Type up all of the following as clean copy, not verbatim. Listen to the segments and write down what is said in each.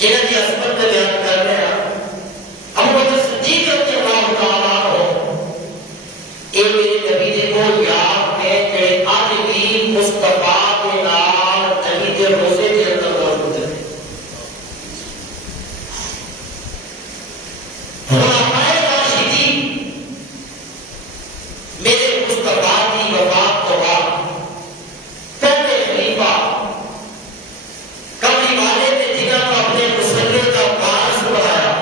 جنہوں کی عصمت میں بیان کر رہے ہیں ابو بکر صدیق رضی اللہ تعالیٰ عنہ یہ میرے نبی نے وہ یاد ہے کہ آج بھی مصطفیٰ کے نام نبی کے روزے کے اندر موجود ہے. خلفائے راشدین میرے مصطفیٰ کی وفات کے بعد پہلے خلیفہ کملی والے نے جنہوں کو اپنے مسلم کا وارث بنایا.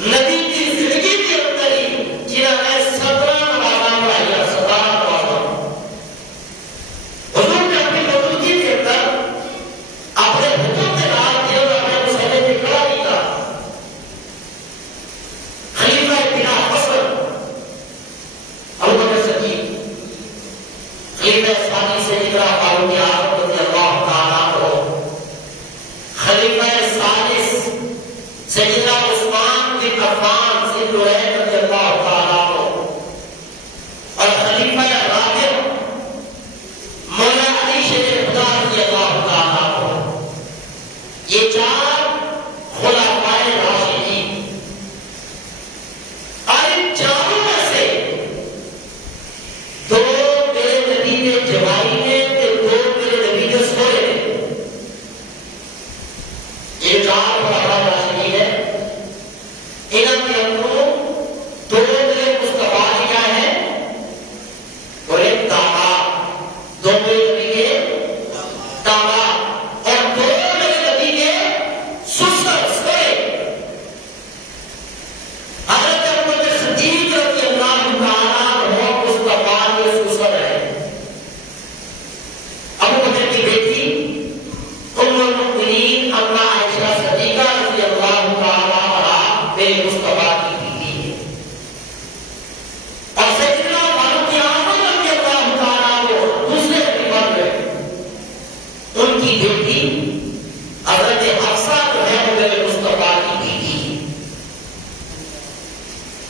نبی کی زندگی کے اندر ہی جنہوں نے 17 نمازاں پڑھائی 17 نمازاں. حضور نے اپنی موجودگی کے اندر اپنے حکم کے نام کیا اور اپنے مسلم سے کھڑا نہیں تھا. خلیفہ بلا فصل ابو بکر صدیق، خلیفہ ثانی سیدنا فاروق اعظم رضی اللہ تعالیٰ عنہ، خلیفہ ثالث سیدنا عثمان بن عفان ذی النورین رضی اللہ تعالیٰ عنہ، اور خلیفہ رابع مولا علی شیر خدا رضی اللہ تعالیٰ عنہ. یہ 4 خلفائے راشدین، اور ان چاروں میں سے 2 میرے نبی کے جوائی نے تے 2 میرے نبی کے سوئے نے. یہ 4 خلفائے راشدین ہیں. انہوں کے اندروں 2 میرے مصطفیٰ کی کیا ہے اور ایک داماد، 2 میرے نبی کے داماد اور 2 میرے نبی کے سسر سوئے. حضرت ابو بکر صدیق رضی اللہ تعالیٰ عنہ مصطفیٰ کے سسر ہیں. ابو بکر کی بیٹی ام المؤمنین اما عائشہ صدیقہ رضی اللہ تعالیٰ عنہ میرے مصطفیٰ کی بیٹی ہے. اور سیدنا فاروق اعظم رضی اللہ تعالیٰ عنہ دوسرے خلیفہ ہوئے، ان کی بیٹی حضرت حفصہ جو ہے وہ میرے مصطفیٰ کی بیٹی ہے.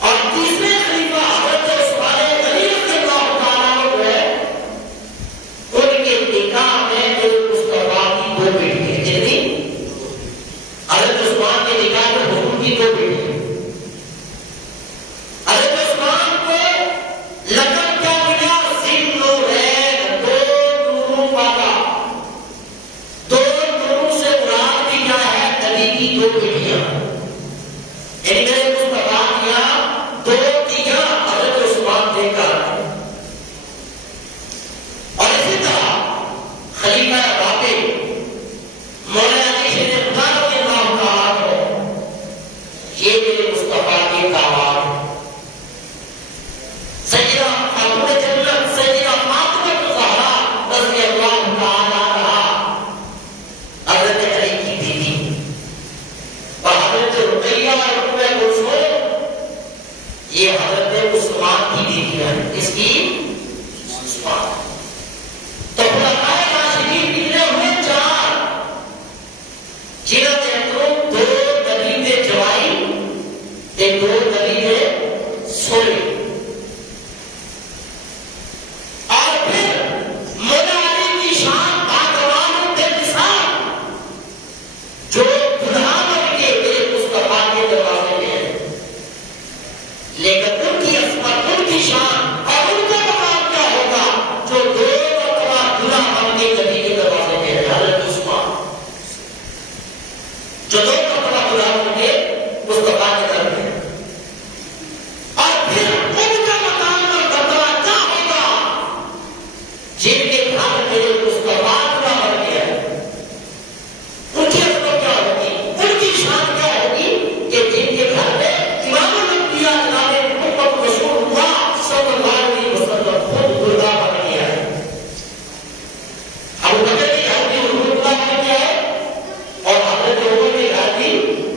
اور تیسرے خلیفہ حضرت عثمان غنی رضی اللہ تعالیٰ عنہ ہے، ان کے نکاح میں میرے مصطفیٰ کی 2 بیٹی ہیں. جتنی حضرت عثمان کے نکاح میں حضور کی 2 بیٹی ہیں. حضرت عثمان کو لقب کیا ملا؟ ذی النورین، 2 نوروں والا. 2 نوروں سے مراد بھی کیا ہے؟ نبی کی 2 بیٹیاں. یعنی میرے مصطفیٰ کیا 2 بیٹیاں حضرت عثمان دے کر. اور اسی طرح خلیفہ رابع مولا علی شیر خدا رضی اللہ تعالیٰ عنہ، یہ میرے مصطفیٰ کے داماد ہیں. سیدہ خاتون جنت سیدہ فاطمہ الزہرا رضی اللہ تعالیٰ عنہا حضرت علی کی بیوی، اور حضرت رقیہ اور ام کلثوم یہ حضرت عثمان کی بیوی ہیں. اس کی عثمان. تو خلفائے راشدین کتنے ہوئے؟ 4، جنہوں کے اندروں 2 نبی کے جوائی تے 2 نبی کے سوئے. اور پھر مولا علی کی شان باقوام بے مثال جو دلہا بن کے میرے مصطفیٰ کے دروازے میں ہے. لیکن ان کی عظمت، ان کی شان اور ان کا مقام کیا ہوگا جو 2 مرتبہ دلہا بن کے نبی کے دروازے میں ہے؟ حضرت عثمان جو 2 مرتبہ دلہا بن کے مصطفیٰ کے در میں ہے. اور پھر ان کا مقام اور مرتبہ کیا ہوگا جن کے گھر میرے مصطفیٰ دلہا بن گیا ہے؟ ان کی عظمت کیا ہوگی؟ ان کی شان کیا ہوگی کہ جن کے گھر میں امام الانبیاء جناب محمد رسول اللہ صلی اللہ علیہ وسلم خود دلہا بن گیا ہے. ابو بکر کے گھر بھی حضور دلہا بن گیا ہے اور حضرت عمر کے گھر بھی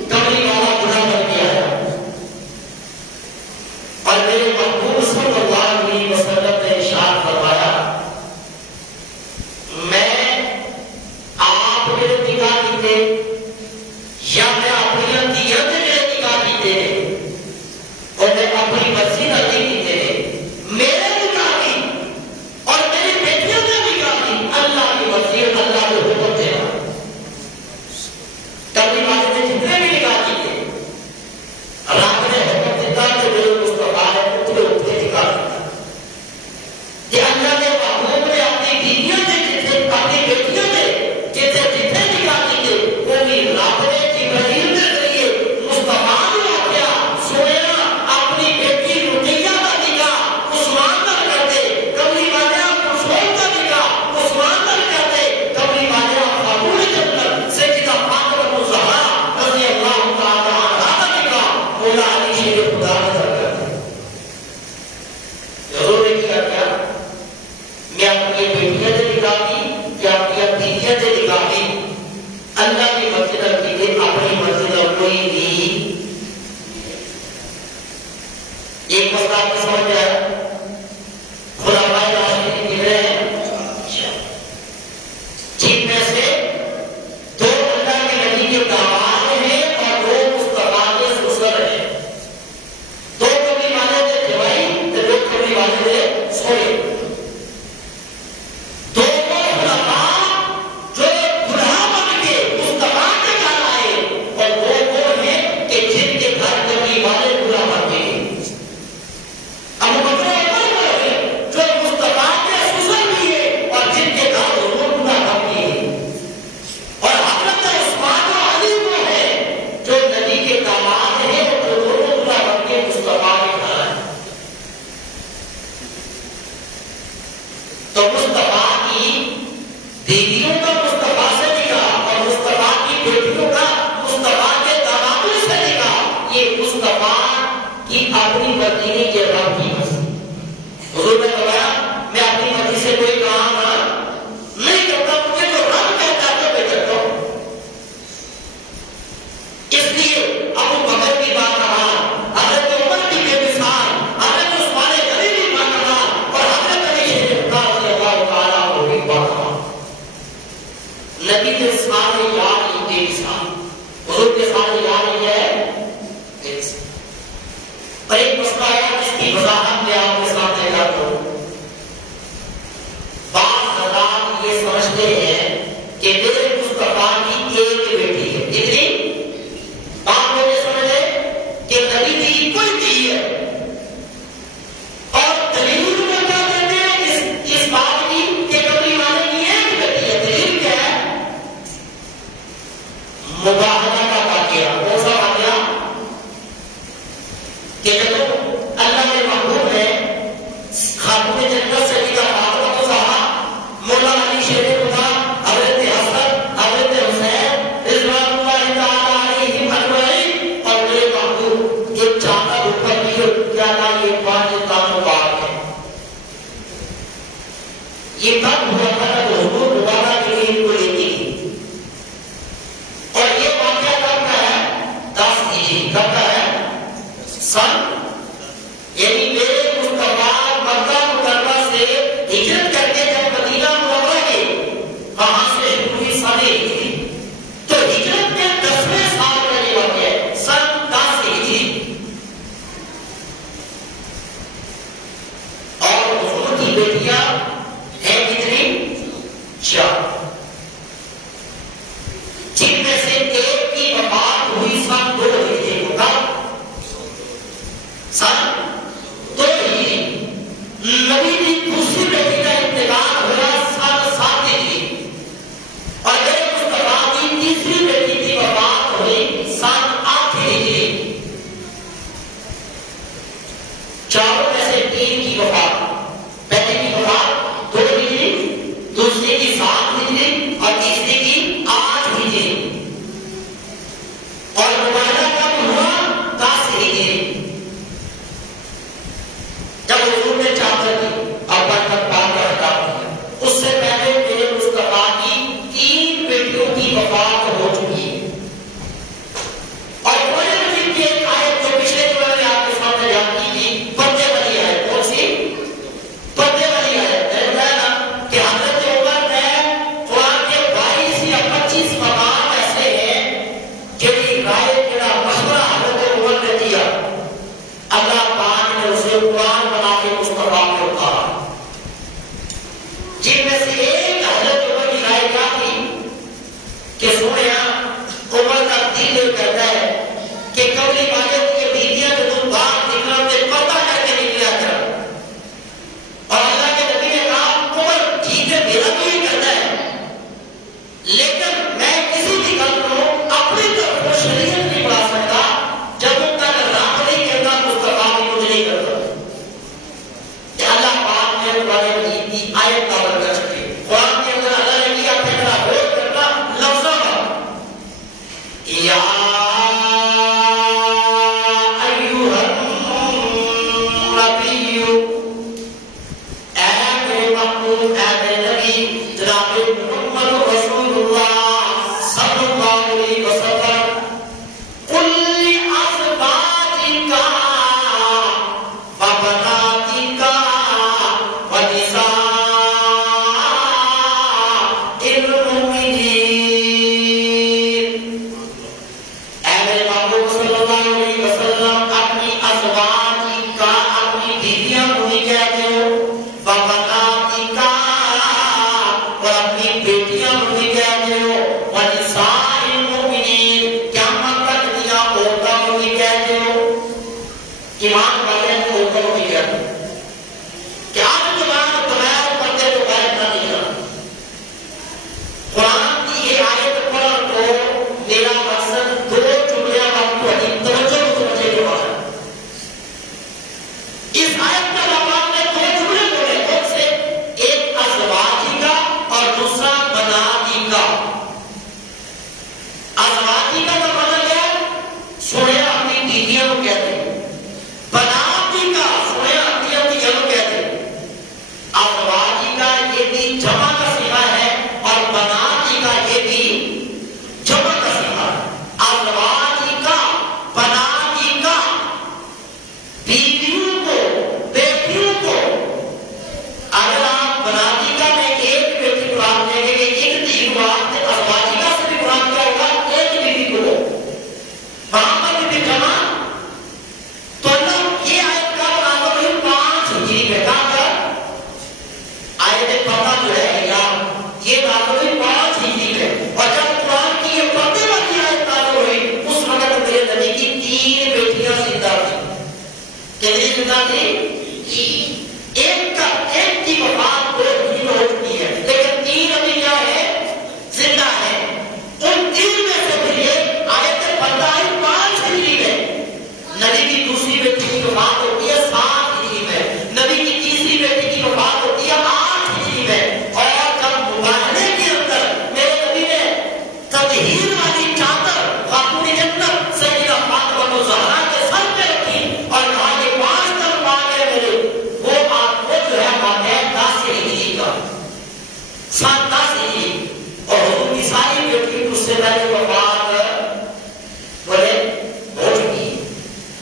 کملی والا دلہا بن گیا ہے. اور میرے محبوب صلی اللہ علیہ وسلم نے ارشاد فرمایا، میں آپ میرے نکاح کیتے یا میں اپنی عطیت میں میرے نکاح کیتے اور میں اپنی مرضی نہ کیتے، میرے نکاح کی اور میری بیٹیوں نے نکاح کی اللہ کی مرضی اور اللہ کے حکم سے. یہ مسئلہ آپ کو سمجھ گیا؟ خلفائے راشدین کتنے ہیں؟ جن میں سے دو اللہ کے نبی کے داماد ہیں اور دو مصطفیٰ کے سسر ہیں. دو کبھی والے تھے جوائی تو دو کبھی والے تھے سوئے. تو مصطفیٰ کی بیویوں کا مصطفیٰ سے نکاح اور مصطفیٰ کی بیٹیوں کا مصطفیٰ کے دامادوں سے نکاح، یہ مصطفیٰ کی اپنی مرضی کے رب کی مرضی. حضور نے فرمایا میں اپنی مرضی سے کوئی کام نہیں کرتا، مجھے جو رب کہتا ہے میں کرتا ہوں. اس لیے ابو بکر کی بات رہا، حضرت عمر کی بے مثال، حضرت عثمان غنی کی بات رہا اور حضرت علی شریف نبی کے سامنے یاد نہیں بے مثال، حضور کے سامنے یاد نہیں ہے بے مثال. اور ایک مسئلہ ہے جس کی وضاحت میں آپ کے سامنے کرتا ہوں. بعض حضرات یہ سمجھتے ہیں کہ میرے مصطفیٰ کی ایک بیٹی ہے. کتنی؟ آپ لوگ یہ سمجھے کہ نبی کی کوئی بیوی ہے اور دلیل میں کیا کہتے ہیں اس بات کی کہ کبھی والے کی ایک بیٹی ہے. دلیل کیا ہے؟ مباہدہ کا واقعہ. کون سا واقعہ؟ کہ جب اللہ کے محبوب نے خاتون جنت سیدہ فاطمہ کو کہا مولا علی شیر خدا حضرت حسن حضرت حسین رضوان اللہ تعالی علیہم اجمعین اور میرے محبوب جو چاہتا اوپر کی کیا تھا یہ پانچ تانوں پاک ہے. یہ تب ہوا تھا جب حضور مبارک کے لیے ان کو لیتی تھی. اور یہ واقعہ کب کا ہے؟ 10 ہجری. کب کا ہے؟ سن یعنی میرے مصطفیٰ مکہ مکرمہ سے ہجرت کر کے جب مدینہ منورہ گئے، وہاں سے پوری ساری ہجری، تو ہجرت کے 10ویں سال کا یہ واقعہ ہے، سن 10 ہجری. اور حضور کی بیٹیاں ہیں کتنی؟ 4، جن میں سے ایک کی وفات ہوئی سن 2 ہجری کو. سن 2 ہجری. نبی کی دوسری بیٹی کا انتقال ہوا سن 7 ہجری اور میرے مصطفیٰ کی تیسری بیٹی کی وفات ہوئی سن 8 ہجری. چاروں میں سے 3 کی وفات، پہلے کی وفات 2 ہجری، دوسری کی 7 ہجری اور تیسری کی 8 ہجری. اور مباہدہ کب ہوا؟ 10 ہجری. جب حضور نے چادر کی اور برکت پاک کا خطاب کیا، اس سے پہلے میرے مصطفیٰ کی 3 بیٹیوں کی وفات ہو چکی ہے. اور قرآن مجید کی ایک آیت جو پچھلے دنوں میں آپ کے سامنے بیان کی تھی، پردے والی آیت. کون سی؟ پردے والی آیت. میں نے بتایا نا کہ حضرت عمر نے قرآن کے 22 یا 25 مقام ایسے ہیں جنہیں رائے جڑا مشورہ حضرت عمر نے دیا، اللہ پاک نے اسے قرآن بنا کے مصطفیٰ کو اتارا. جن میں سے ایک حضرت عمر کی رائے کیا تھی کہ سویا عمر کا دل کرتا ہے کہ کبھی والد کی بیویاں جو تم باہر نکلو تے پردہ کر کے نکلا کر. اور اللہ کے نبی نے کہا عمر ٹھیک ہے میرا بھی یہ کرتا ہے، لیکن میں کسی بھی کام کو اپنی طرف شریعت نہیں بڑھا سکتا جب تک رب نہیں کرتا مصطفیٰ بھی مجھے نہیں کرتا. کہ اللہ پاک نے قرآن مجید کی آیت نازل کر چکی. قرآن کے اندر اللہ نے کیا پھیلا ہوش کرنا لفظوں کا یا ایھا النبی، اے میرے محبوب، اے میرے نبی جناب محمد رسول اللہ صلی اللہ علیہ وسلم، قل لأزواجک تھی؟ ایک کی وفات 2 ہجری میں ہو چکی ہے، لیکن 3 ابھی کیا ہے؟ زندہ ہے۔ ان 3 میں سے پھر یہ آیت پردہ آئی 5 ہجری میں۔ نبی کی دوسری بیٹی کی وفات ہوتی ہے 7 ہجری میں، نبی کی تیسری بیٹی کی وفات ہوتی ہے 8 ہجری میں، اور جب مباہلے کے اندر میرے نبی نے تطہیر والی چادر خاتون جنت سیدہ فاطمہ الزہرا کے سر پہ رکھی اور کہا یہ 5 دن مانگے میرے، وہ جو ہے واقعہ 10 ہجری کا، 10 ہجری، اور حضور کی ساری بیٹی اس سے پہلے وفات بولے ہو چکی،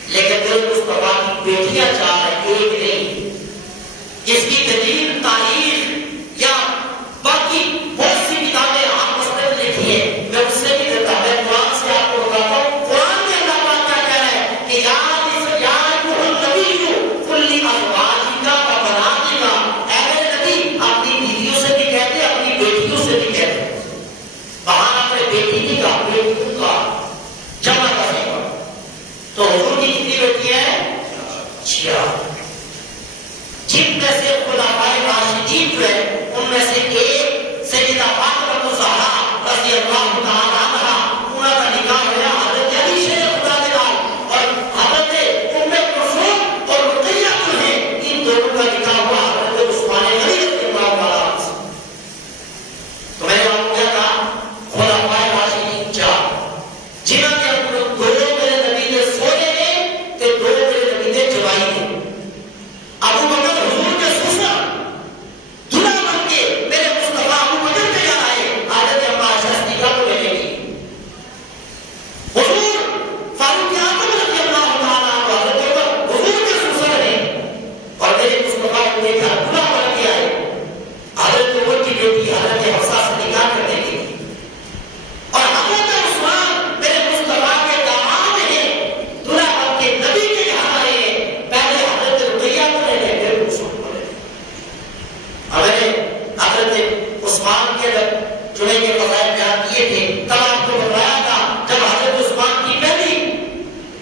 لیکن دل مصطفیٰ کی بیٹیاں 4 ہیں، ایک نہیں۔ اس کی دلیل تاریخ یا باقی بہت سی کتابیں آپ مستقل لکھی ہیں، میں اس سے بھی دیتا، میں قرآن سے آپ کو بتاتا ہوں۔ قرآن میں اللہ پاک کیا کہہ رہا ہے کہ یا نبی کل ازواجک و بناتک، اے میرے نبی اپنی بیویوں سے بھی کہتے، اپنی بیٹیوں سے بھی کہتے، وہاں اپنے بیٹی نہیں کہا، بیٹیوں کا جمع کرنے کا۔ تو حضور کی کتنی بیٹی ہے؟ 6، جن میں سے خلفائے راشدین جو ہے ان میں سے ایک سیدہ فاطمہ الزہرا رضی اللہ تعالی عنہا، انہاں کا نکاح ہوا حضرت علی شیر خدا کے نام، اور حضرت ام کلثوم اور رقیہ جو ہیں ان دونوں کا نکاح ہوا حضرت عثمان غنی رضی اللہ تعالی عنہ۔ تو میں نے آپ کو کیا کہا؟ خلفائے راشدین 4، جنہاں کے اندر 2 میرے نبی نے سونے میں تے 2 میرے نبی نے جوائی میں۔ ابو بکر حضور کے سسر دلہا بن کے میرے مصطفیٰ ابو بکر کے گھر آئے حضرت اما عائشہ صدیقہ کو لینے کی۔ حضور فاروق اعظم رضی اللہ تعالیٰ عنہ حضرت عمر حضور کے سسر ہیں، اور میرے مصطفیٰ کو لے کر دلہا بن کے آئے حضرت عمر کی بیٹی حضرت حفصہ سے نکاح کرنے کے لیے، اور حضرت عثمان میرے مصطفیٰ کے داماد ہیں، دلہا بن کے نبی کے گھر آئے ہیں، پہلے حضرت رقیہ کو لے لے پھر عثمان کو لے۔ ہمیں حضرت عثمان کے چنے کے فضائل بیان کیے تھے، تب آپ کو بتایا تھا جب حضرت عثمان کی پہلی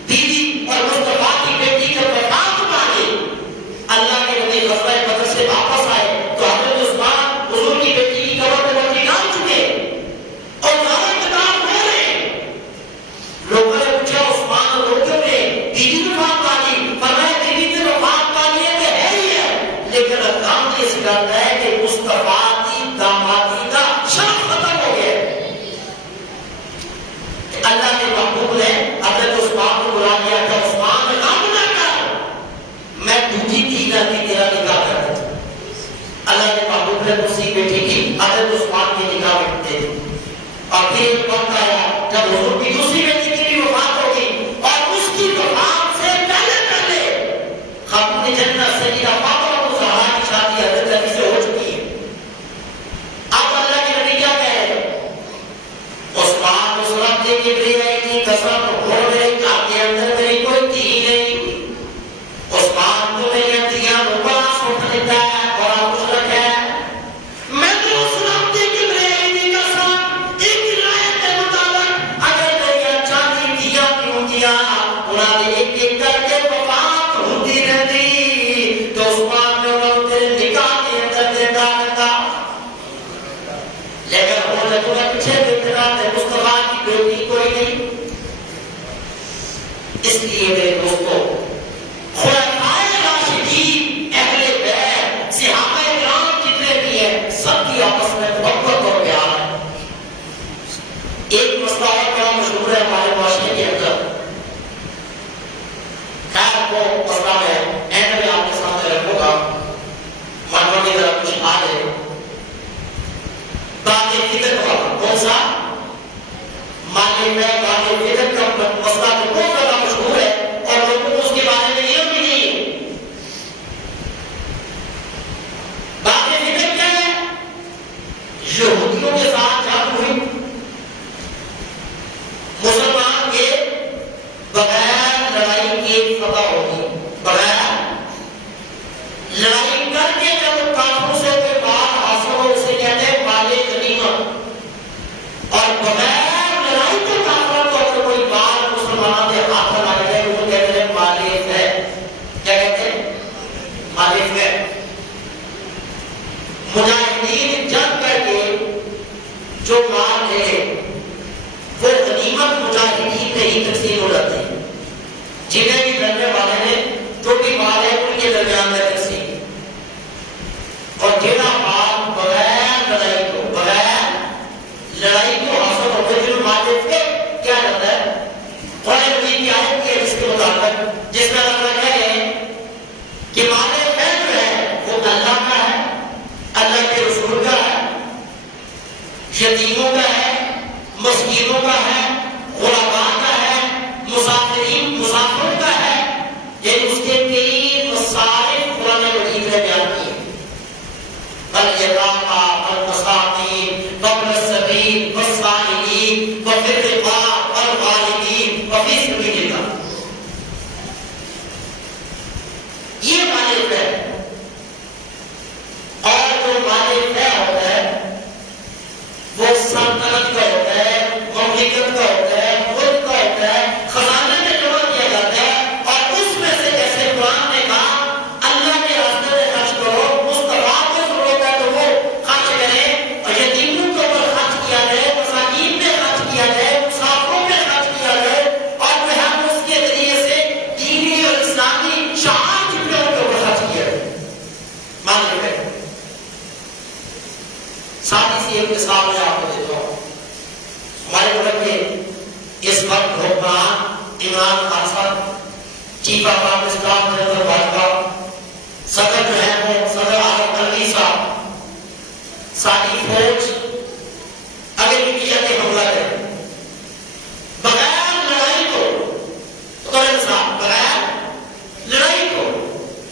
بیوی اور مصطفیٰ کی بیٹی جب وفات پا گئی، اللہ کے نبی غزوہ بدر سے واپس آئے تو حضرت عثمان حضور کی بیٹی کی قبر پہ مٹی ڈال چکے اور زیادہ کتاب ہو رہے۔ لوگوں نے پوچھا عثمان رو کیوں رہے؟ بیوی وفات پا گئی، فرمایا بیوی نے وفات پا لی ہے ہے ہی ہے، لیکن کام اس کرتا ہے کہ مصطفیٰ کی دامادی کا شرف ختم ہو گیا۔ اللہ کے محبوب نے حضرت عثمان کو بلا لیا کہ عثمان غم نہ کر، میں تجھی کی نبی تیرا نکاح کر دیتا۔ اللہ کے محبوب نے دوسری بیٹی کی حضرت عثمان کے نکاح میں دے دی، اور پھر ایک وقت آیا جب حضور کی دوسری بیٹی کی بھی وفات ہو گئی، اور اس کی وفات سے پہلے خاتون جنت سیدہ فاطمہ الزہرا کی شادی حضرت علی سے ہو چکی ہے۔ اب اللہ کے نبی کیا کہہ رہے ہیں؟ عثمان اس رب کے کبریائی کی قسم ہو میرے گھر کے اندر میری کوئی دھی نہیں، عثمان تو میری انتیاں بڑا سوچ لیتا ہے، بڑا کچھ رکھا ہے، میں تو اس رب کے کبریائی کی قسم ایک روایت کے مطابق اگر میری چاندی دیا بھی ہوتیاں انہاں نے ایک ایک کر کے وفات ہوتی رہتی تو عثمان نے انہوں تیرے نکاح کے اندر دیتا رہتا، لیکن ہوں نے تمہیں پیچھے دیکھنا ہے مصطفیٰ کی بیٹی کوئی نہیں۔ اس لیے میرے دوستوں خلفائے راشدین اہل بیت صحابہ کرام جتنے بھی ہیں سب کی آپس میں محبت اور پیار ہے۔ ایک مسئلہ اور بڑا مشہور ہے ہمارے معاشرے کے اندر، خیر وہ مسئلہ میں اینڈ میں آپ کے سامنے رکھوں گا، مرمہ کی ذرا کچھ آ جائے۔ بات فکر کا کون سا مالی میں بات فکر کا مسئلہ تو بہت زیادہ مشہور ہے اور لوگوں کو اس کے بارے میں علم بھی نہیں ہے۔ بات فکر کیا ہے؟ یہودیوں کے ساتھ جنگ ہوئی، مسلمان کے بغیر لڑائی کے فتح ہوگی، بغیر لڑائی کر کے جب کافروں سے کوئی بات حاصل ہو اسے کہتے ہیں مال غنیمت، اور بغیر لڑائی کے کافروں کو اگر کوئی بات مسلمانوں کے ہاتھ یہی تقسیم ہو جاتی ہے. جتنے بھی لڑنے والے ہیں جو بھی مال ہے ان کے درمیان میں تقسیم. اور جیڑا مال بغیر لڑائی کو حاصل ہوتے ہوئے مالک کے کیا جاتا ہے؟ قرآن مجید کی آیت کی ہے جس کے مطابق جس میں اللہ کہہ رہے ہیں کہ مالک ہے جو ہے وہ اللہ کا ہے، اللہ کے رسول کا ہے، یتیموں کا ہے، مسکینوں کا ہے، غرباء کا ہے، مسافروں کا ہے. یعنی اس کے کئی مصارف قرآن مجید نے بیان کیے. الیتامی والمساکین وابن السبیل والسائلین وفی الرقاب والغارمین وفی سبیل اللہ. یہ مالک ہے. اور جو مالک ہے ہوتا ہے وہ سلطنت کا ہوتا ہے، مملکت کا ہوتا ہے، ملک کا ہوتا ہے، خزانے میں جمع کیا جاتا ہے. اور اس میں سے جیسے قرآن نے کہا اللہ کے راستے میں خرچ کرو، مصطفیٰ کو ضرورت ہے تو وہ خرچ کریں، اور یتیموں کے اوپر خرچ کیا جائے، مساکین پہ خرچ کیا جائے، مسافروں پہ خرچ کیا جائے، اور جو ہے اس کے ذریعے سے دینی اور اسلامی شعائر جتنے ان کے اوپر خرچ کیا جائے. مالک ہے. ساتھ ہی ایک مثال میں آپ کو دیتا ہوں. ہمارے ملک میں اس وقت حکمران عمران خان صاحب، chief of army staff general Bajwa, صدر جو ہے وہ صدر عالم علوی صاحب، ساری فوج اگر انڈیا نے حملہ کرے بغیر لڑائی کو، بغیر لڑائی کو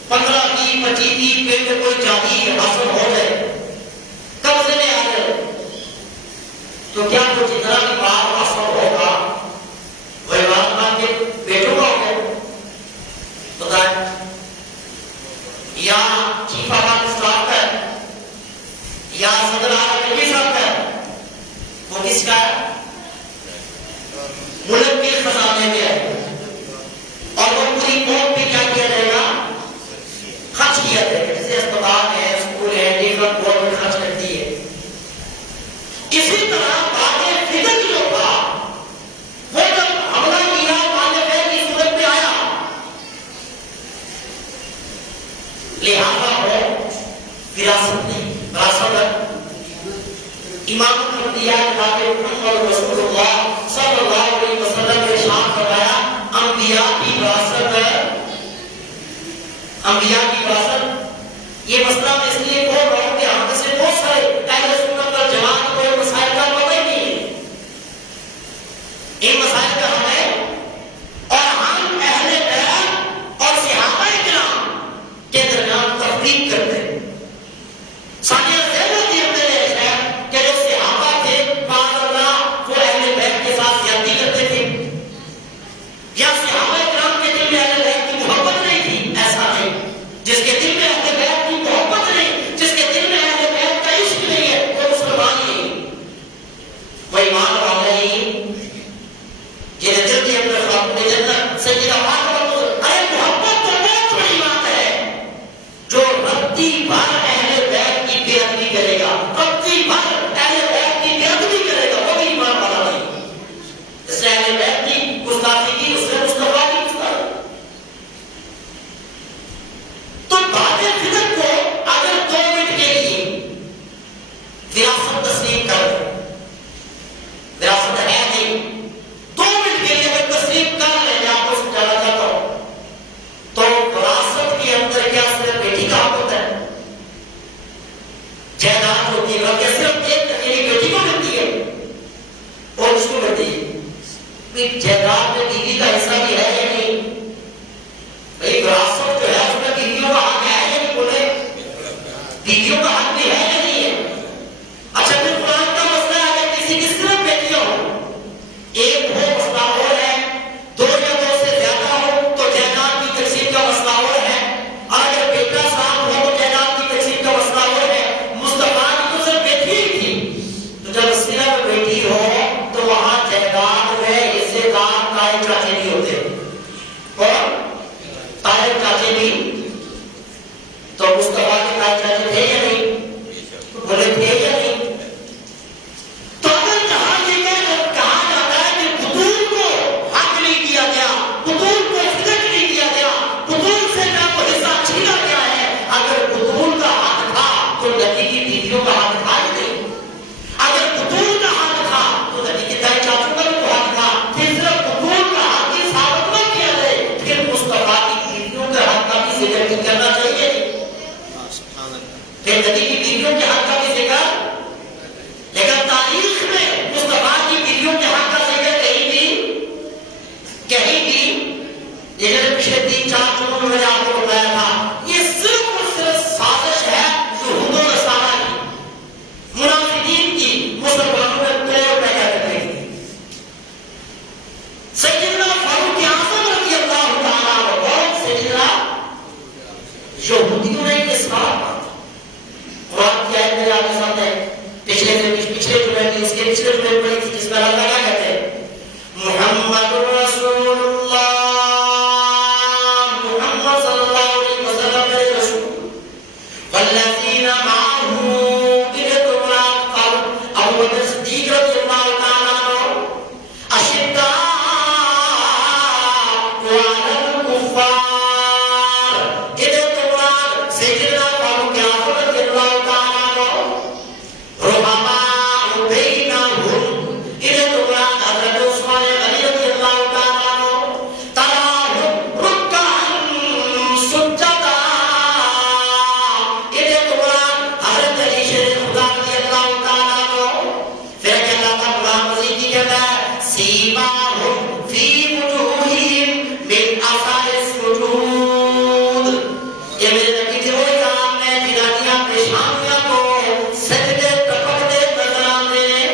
15-20-25 پنڈ کوئی جانی حاصل ہو جائے، قبضے میں آ جائے، تو کیا وہ جتنا بھی مال حاصل ہوگا وہ عمران خان کے بیٹوں کا ہوگا؟ بتائیں. یا چیف آف آرمی اسٹاف کا ہے یا صدر عالم علوی صاحب کا ہے، وہ کس کا ہے؟ ملک کے خزانے میں ہے. اور وہ پوری قوم پہ کیا کیا جائے گا؟ خرچ کیا جائے گا. جیسے اسپتال ہے، اسکول ہے، ڈیولپ گورنمنٹ خرچ کرتی ہے. اسی طرح بعد فکر جو تھا وہ جب حملہ کیا مالک ہے کی صورت میں آیا، لہذا ہو وراثت نہیں، وراثت امام الانبیاء جناب محمد رسول اللہ صلی اللہ علیہ وسلم نے ارشاد فرمایا انبیاء کی وراثت، انبیاء کی وراثت. یہ مسئلہ میں اس لیے بول رہا ہوں کہ ہم میں سے بہت سارے اہل سنت والجماعت کو یہ مسائل کا پتہ ہی نہیں ہے. ان مسائل کا ہمیں اور ہم اہل بیت اور صحابہ کرام کے درمیان تفریق کرتے ہیں. ساری ضرورت یہ میرے ہے کہ جو صحابہ تھے بعض اللہ وہ اہل بیت کے ساتھ زیادتی کرتے تھے، یا صحابہ کرام کے دل میں اہل بیت کی محبت نہیں تھی. ایسا نہیں. جس کے دل میں اہل بیت کی محبت نہیں، جس کے دل میں اہل بیت کا عشق نہیں ہے، وہ مسلمان ہی، وہ ایمان والا ہی. یہ دل کے اندر خاتون جنت سیدہ فاطمہ، ارے محبت تو بہت بڑی بات ہے. جو رتی بھر اہل بیت کی بے ادبی کرے گا، رتی بھر اہل بیت کی بے ادبی کرے گا، وہ بھی ایمان والا نہیں. اس نے اہل بیت کی گستاخی کی، اس نے مصطفیٰ کی گستاخی. تو بعد فکر کو اگر 2 منٹ کے لیے وراثت تسلیم کر دیں، وراثت ہے نہیں، 2 منٹ کے لیے اگر تسلیم کر لیں، میں آپ کو سمجھانا چاہتا ہوں. تو وراثت کے اندر کیا صرف بیٹی کا حق ہوتا ہے؟ جائیداد ہوتی ہے اور کیا صرف ایک اکیلی بیٹی کو ملتی ہے اور اس کو ملتی ہے؟ جائیداد میں بیوی کا حصہ بھی ہے یا نہیں؟ بھائی وراثت جو ہے اس میں بیویوں کا حق ہے یا نہیں؟ بولے بیویوں کا حق بھی ہے یا نہیں ہے؟ اچھا پھر قرآن کا مسئلہ ہے اگر کسی کی صرف بیٹیاں ہوں، ایک ہو مسئلہ اور ہے، 2 یا 2 سے زیادہ ہو تو جائیداد کی تقسیم کا مسئلہ اور ہے. اور اگر بیٹا صاحب ہو تو جائیداد کی تقسیم کا مسئلہ اور ہے. مصطفیٰ کی تو صرف بیٹی ہی تھی. تو جب صرف بیٹی ہو تو وہاں جائیداد میں حصے دار تائے چاچے بھی ہوتے ہیں، اور تائے چاچے بھی. تو مصطفیٰ کے تائے چاچے تھے یا نہیں؟ بولے تھے یا نہیں؟ تو اگر کہا جاتا ہے کہ بطول کو حق جو پڑھی تھی جس میں اللہ کیا کہتے ہیں محمد رسول اللہ، محمد صلی اللہ علیہ وسلم میرے رسول، والذین معہ میرے تمرات ابو بکر صدیق رضی اللہ تعالیٰ عنہ اشداء علی الکفار، میرے تمرات سیدنا فاروق اعظم رضی اللہ تعالیٰ عنہ رحماء بینہم، میرے تمرات حضرت عثمان غنی رضی اللہ تعالیٰ عنہ تراہم رکعا سجدا، میرے تمرات حضرت علی شیر خدا رضی اللہ تعالیٰ عنہ، پھر کہ اللہ تعالیٰ مزید کی کہتا ہے سیماہم فی وجوہہم من اثر السجود، یہ میرے نبی کے وہی کام ہے جنہاں پیشانیاں کو سجدے ٹپکتے نظر آتے ہیں،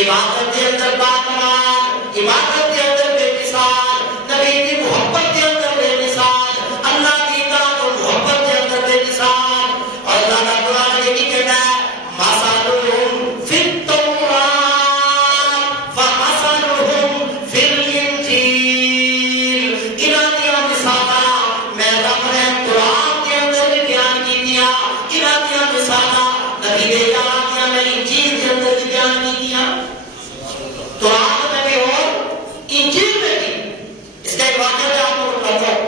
عبادت کے اندر باتمان، عبادت کے اندر بے مثال، نبی کی محبت کے اندر بے مثال، اللہ کی اطاعت و محبت کے اندر بے مثال، اور اللہ کا قرآن نے بھی کہتا ہے مثلهم فی التوراۃ ومثلهم فی الانجیل، انہاں مثالاں میں رب نے قرآن کے اندر بھی بیان کی دیا، انہاں مثالاں نبی نے یہاں میں انجیل کے اندر بھی بیان کی دیا، قرآن میں بھی اور انجیل میں بھی۔ اس کا ایک واقعہ میں آپ کو بتاتا ہوں،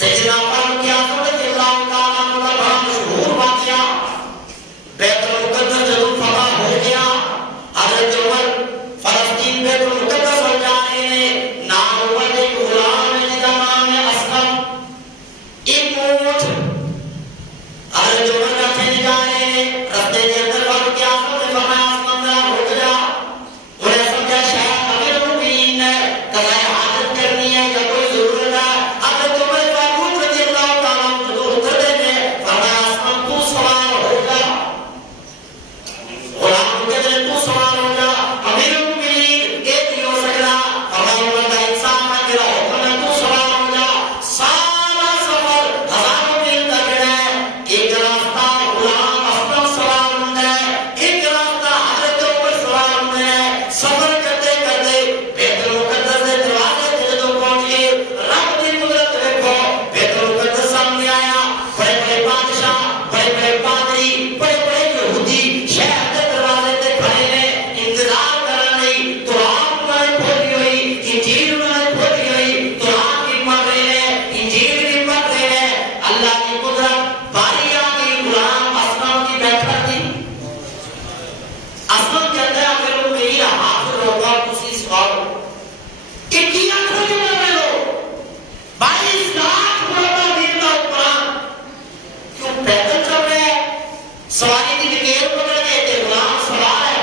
سیدنا فاروق اعظم رضی اللہ تعالیٰ عنہ کا بڑا مشہور واقعہ، بیت المقدس جب فتح ہو گیا، حضرت عمر فلسطین بیت المقدس ہو جا رہے ہیں، نام عمر ایک غلام ہے جس کا نام ہے اسلم، ایک اونٹ حضرت عمر رکھنے جا رہے ہیں، رستے کے اندر فاروق اعظم نے فرمایا اسلم ذرا رک جا، انہیں سمجھا شاید امیر المؤمنین نے قضائے حاجت کرنی ہے یا کوئی ضرورت ہے، حضرت عمر فاروق رضی اللہ تعالیٰ عنہ کو اتر دیں گے، فرمایا اسلم تو سوار ہو جا، غلام کو کہتے ہیں تو سوار ہو جا، امیر المؤمنین ایک ہی ہو سکتا، فرمایا عمر کا انسان ہے میرا حکم ہے تو سوار ہو جا، سارا سفر ہزاروں میل تک ہے، ایک راستہ غلام اسلم سوار ہوتا ہے، ایک راستہ حضرت عمر سوار ہوتا ہے، سفر کرتے کرتے بیت المقدس کے دروازے سے جب پہنچ گئے، رب کی قدرت دیکھو، بیت المقدس سامنے آیا، بڑے بڑے بادشاہ، بڑے بڑے پادری، بڑے بڑے یہودی شہر کے دروازے سے کھڑے ہیں، انتظار کر رہے ہیں، قرآن انہوں نے کھولی ہوئی، انجیل انہوں نے کھولی ہوئی، قرآن بھی پڑھ رہے ہیں، انجیل بھی پڑھ رہے ہیں، اللہ کی قدرت باری آ گئی، غلام اسلم کی بیٹھا تھی، اسلم کہتا ہے امیر المؤمنین ہاتھ روکا کسی سوال کہ کیا کھولی میں لو 22 لاکھ مرتبہ دیتا قرآن کیوں پیدل چل رہے ہیں، سواری کی ڈکیل پکڑ گئے تھے، غلام سوار ہے،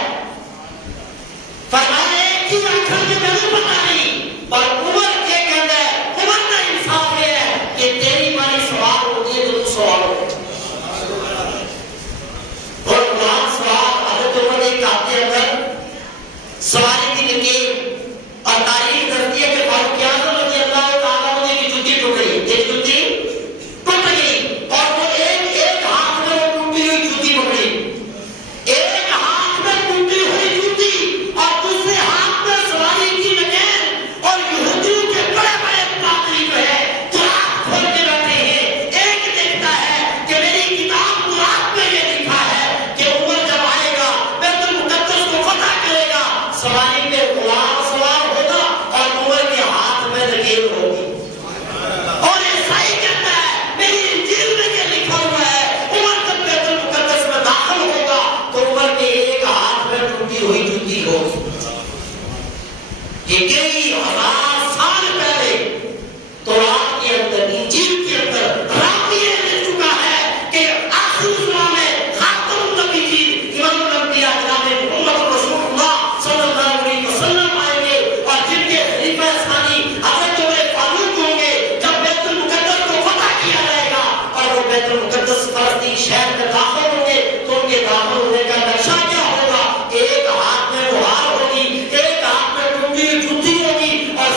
فرمایا ایک چیز آنکھوں میں نہیں پتا نہیں، اور عمر کے کہتا ہے عمر کا انصاف یہ ہے کہ تیری باری سوال ہوتی ہے تو تو سوال ہو، اور غلام سوار حضرت عمر ایک کاتے اندر سواری کی ڈکیل، اور تاریخ کرتی ہے کہ فاروق اعظم رضی اللہ تعالیٰ عنہ کی جوتی ٹوٹ گئی، ایک جوتی ٹوٹ گئی، اور وہ ایک ہاتھ میں وہ ٹوٹی ہوئی جوتی پکڑی، ایک ہاتھ میں ٹوٹی ہوئی جوتی اور دوسرے ہاتھ میں سواری کی نکیل، اور یہودیوں کے بڑے بڑے پادری جو ہے قرآن کھول کے بیٹھے ہیں، ایک دیکھتا ہے کہ میری کتاب قرآن میں یہ لکھا ہے کہ عمر جب آئے گا بیت المقدس کو فتح کرے گا، سواری پہ غلام سوار ہوگا اور عمر کے ہاتھ میں نکیل ہوگی، اور عیسائی کہتا ہے میری انجیل میں یہ لکھا ہوا ہے عمر جب بیت المقدس میں داخل ہوگا تو عمر کے ایک ہاتھ میں ٹوٹی ہوئی جوتی ہوگی۔ یہ کئی ہزار سال پہلے قرآن کے اندر، انجیل کے اندر رب یہ لکھ چکا ہے کہ آخری زمان میں خاتم النبیین امام الانبیاء جناب محمد رسول اللہ صلی اللہ علیہ وسلم آئیں گے، اور جن کے خلیفہ ثانی حضرت عمر فاروق ہوں گے، جب بیت المقدس کو فتح کیا جائے گا اور وہ بیت المقدس فلسطین شہر میں داخل ہوں گے تو ان کے داخل ہونے کا نقشہ کیا ہوگا، ایک ہاتھ میں مہار ہوگی، ایک ہاتھ میں ٹوٹی ہوئی جوتی ہوگی، اور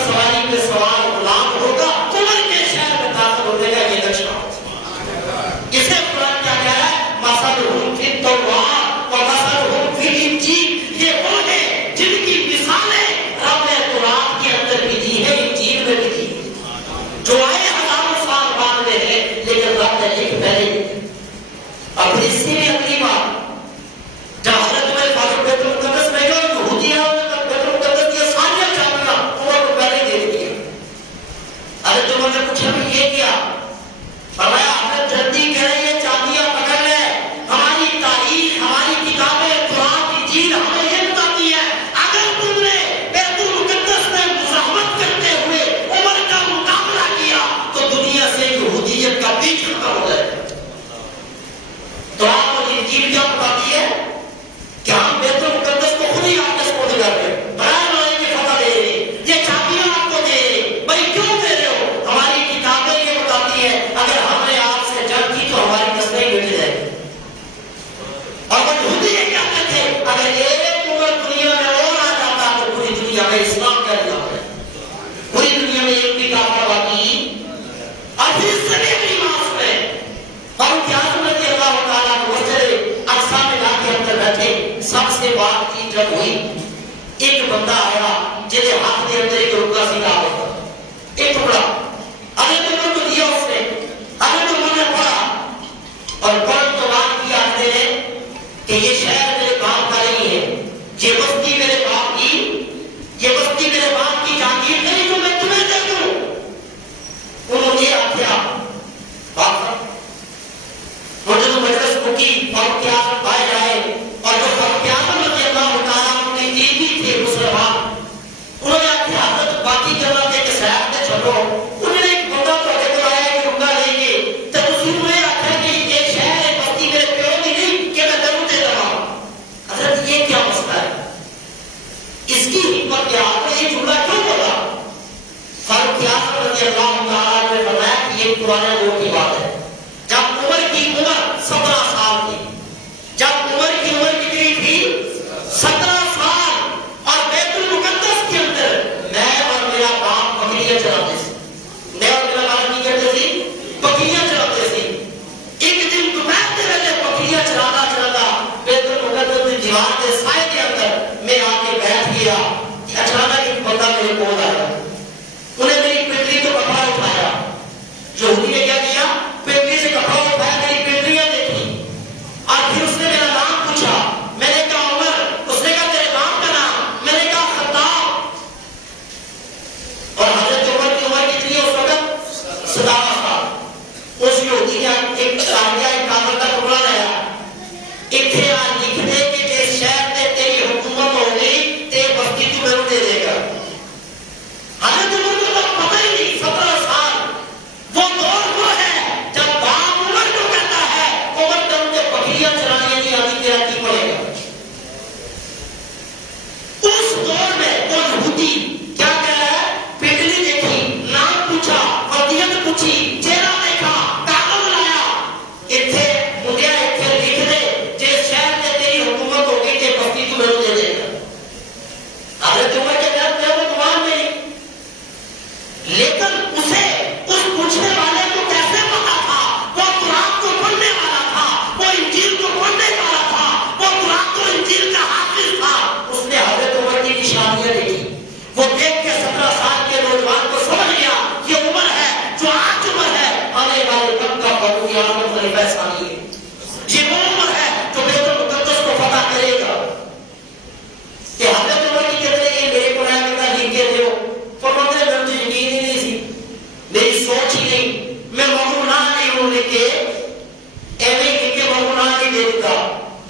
تیری کو رکا سیدھا ہوتا ایک ٹکڑا حضرت عمر کو دیا اس نے. حضرت عمر نے پڑھا اور پڑھ تو بات کی آتے ہیں کہ یہ شہر میرے باپ کا نہیں ہے, یہ بستی میرے باپ کی, یہ بستی میرے باپ کی جاگیر نہیں جو میں تمہیں دے دوں. انہوں نے آخیا مجھے تو مجلس کو کی فاروق اعظم پائے جائے, اور جو فاروق اعظم رضی اللہ تعالیٰ عنہ کی بیوی تھے مسلمان, انہوں نے آخیا حضرت باقی جناب کے سیاح میں چلو. انہوں نے ایک بندہ تو آگے بلایا کہ رکا لیں گے تو حضور نے آخیا کہ یہ شہر ہے بستی میرے پیو کی نہیں کہ میں ضرور دے رہا ہوں. حضرت یہ کیا مسئلہ ہے, اس کی حکمت کیا, آپ نے یہ جملہ کیوں بولا؟ فاروق اعظم رضی اللہ تعالیٰ نے فرمایا کہ یہ پرانے دور کی بات ہے. جب عمر کی عمر 17 سال تھی, جب عمر کی عمر کتنی تھی 17 سال, اور بیت المقدس کے اندر میں اور میرا باپ بکریاں چلاتے تھے, میں اور میرا باپ کی کرتے تھے بکریاں چلاتے تھے. ایک دن دوپہر کے ویلے بکریاں چلاتا چلاتا بیت المقدس کی دیوار کے سائے کے اندر میں آ کے بیٹھ گیا کہ اچانک ایک بندہ میرے کول آیا. انہیں میری پنڈلی کو کپڑا اٹھایا, یہودی نے کیا کیا, پنڈلی سے کپڑا اٹھایا, میری پنڈلیاں دیکھی, اور پھر اس نے میرا نام پوچھا. میں نے کہا عمر. اس نے کہا تیرے باپ کا نام. میں نے کہا خطاب. اور حضرت عمر کی عمر کتنی ہے اس وقت 17 سال. اس یہودی نے ایک کاغذ کا ٹکڑا لایا, اتنے آج لکھ دے کہ جس شہر میں تیری حکومت ہوگی تیری بستی تو میرے دے دے گا. حضرت عمر کو تو پتہ ہی نہیں, 17 سال. وہ دور وہ ہے جب باپ عمر کو کہتا ہے عمر تم نے بکریاں چلانی نہیں آتی تیرا کی پڑے گا. اس دور میں وہ یہودی کیا کہہ رہا ہے, پنڈلی دیکھی, نام پوچھا, وصیت پوچھی, چہرہ دیکھا, کاغذ لایا, اتنے مجھے اتنے لکھ دے جس شہر میں تیری حکومت ہوگی کہ بستی تو میرے دے دے گا. حضرت عمر کے گھر میں وہ گمان نہیں, لیکن اسے اس پوچھنے والے کو کیسے پتا تھا؟ وہ قرآن کو پڑھنے والا تھا, وہ انجیل کو پڑھنے والا تھا, وہ قرآن کو انجیل کا حافظ تھا. اس نے حضرت عمر کی نشانیاں دیکھی, وہ دیکھ کے 17 سال کے نوجوان کو سمجھ گیا یہ عمر ہے جو آج عمر ہے آنے والے وقت کا فاروق اعظم خلیفہ ثانی ہے. یہ وہ عمر ہے جو بیت المقدس کو فتح کرے گا. کہ حضرت عمر کی کہتے ہیں میرے کو نیا کہتا لکھ کے دیو, فرماتے ہیں مجھے یقین ہی نہیں سی, میری سوچ ہی نہیں, میں مغرونا نہیں ہوں لکھ کے ایوے ہی لکھ کے مغرونا نہیں دے دیتا.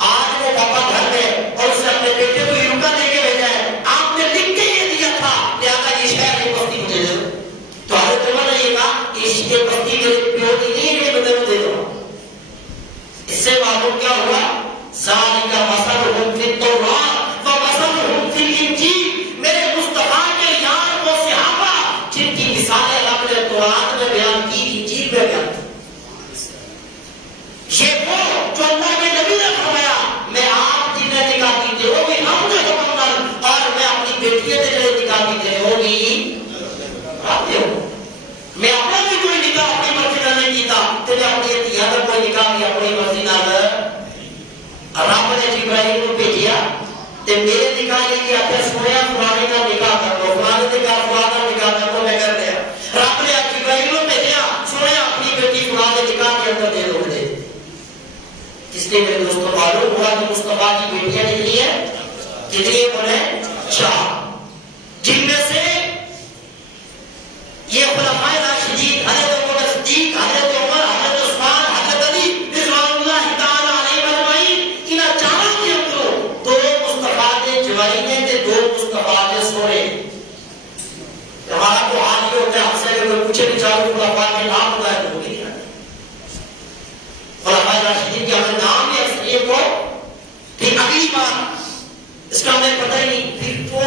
آج وہ پاپا گھر میں اور اس نے اپنے بیٹے کو یہ رکا دے کے بھیجا ہے, آپ نے لکھ کے یہ دیا تھا لہٰذا یہ شہر کی بستی مجھے دے دو. تو حضرت عمر نے یہ کہا اس کی بستی میرے پیو کی نہیں ہے, میں تمہیں دے دوں. اس سے معلوم کیا ہوا, ذالک مثلہم فی التوراۃ و مثلہم فی الانجیل. میرے مصطفیٰ کے یار وہ صحابہ جن کی مثالیں رب نے تورات میں بیان کی, انجیل میں بیان کی. یہ وہ جو اللہ کے نبی نے فرمایا میں آپ جنہیں نکاح دیتے ہو بھی ہم نے حکم کر, اور میں اپنی بیٹیوں سے جنہیں نکاح دیتے ہو بھی آتے ہو. میں اپنا بھی کوئی نکاح اپنی مرضی نہ نہیں کیتا, تیرے اپنی اتیادہ کوئی نکاح بھی اپنی مرضی نہ کر. رب نے جبرائیل کو بھیجیا تے میرے نکاح یہ کیا کہ سنیا فلانے کا نکاح کر دو, فلانے کا فلانا نکاح کر دو, میں کر دیا. رب نے جبرائیل کو بھیجا, سنیا اپنی بیٹی فلانے نکاح کے اندر دے دو, دے. اس لیے میرے دوستوں معلوم ہوا کہ مصطفیٰ کی بیٹیاں کتنی ہیں, کتنی بولے 4, جن میں سے یہ خلفائے راشدین حضرت ابوبکر صدیق, حضرت عمر, حضرت عثمان, حضرت علی رضوان اللہ تعالی علیہ اجمعین, ان چاروں کے اندر 2 مصطفیٰ کے جوائنے تے 2 مصطفیٰ کے سونے. ہمارا تو حال یہ ہوتا ہے, ہم سے اگر پوچھے کہ چاروں خلفاء کے نام بتائے تو نہیں آتے. خلفائے راشدین کے ہمیں نام ہے اکثریت کو, پھر اگلی بار اس کا ہمیں پتہ ہی نہیں, پھر تو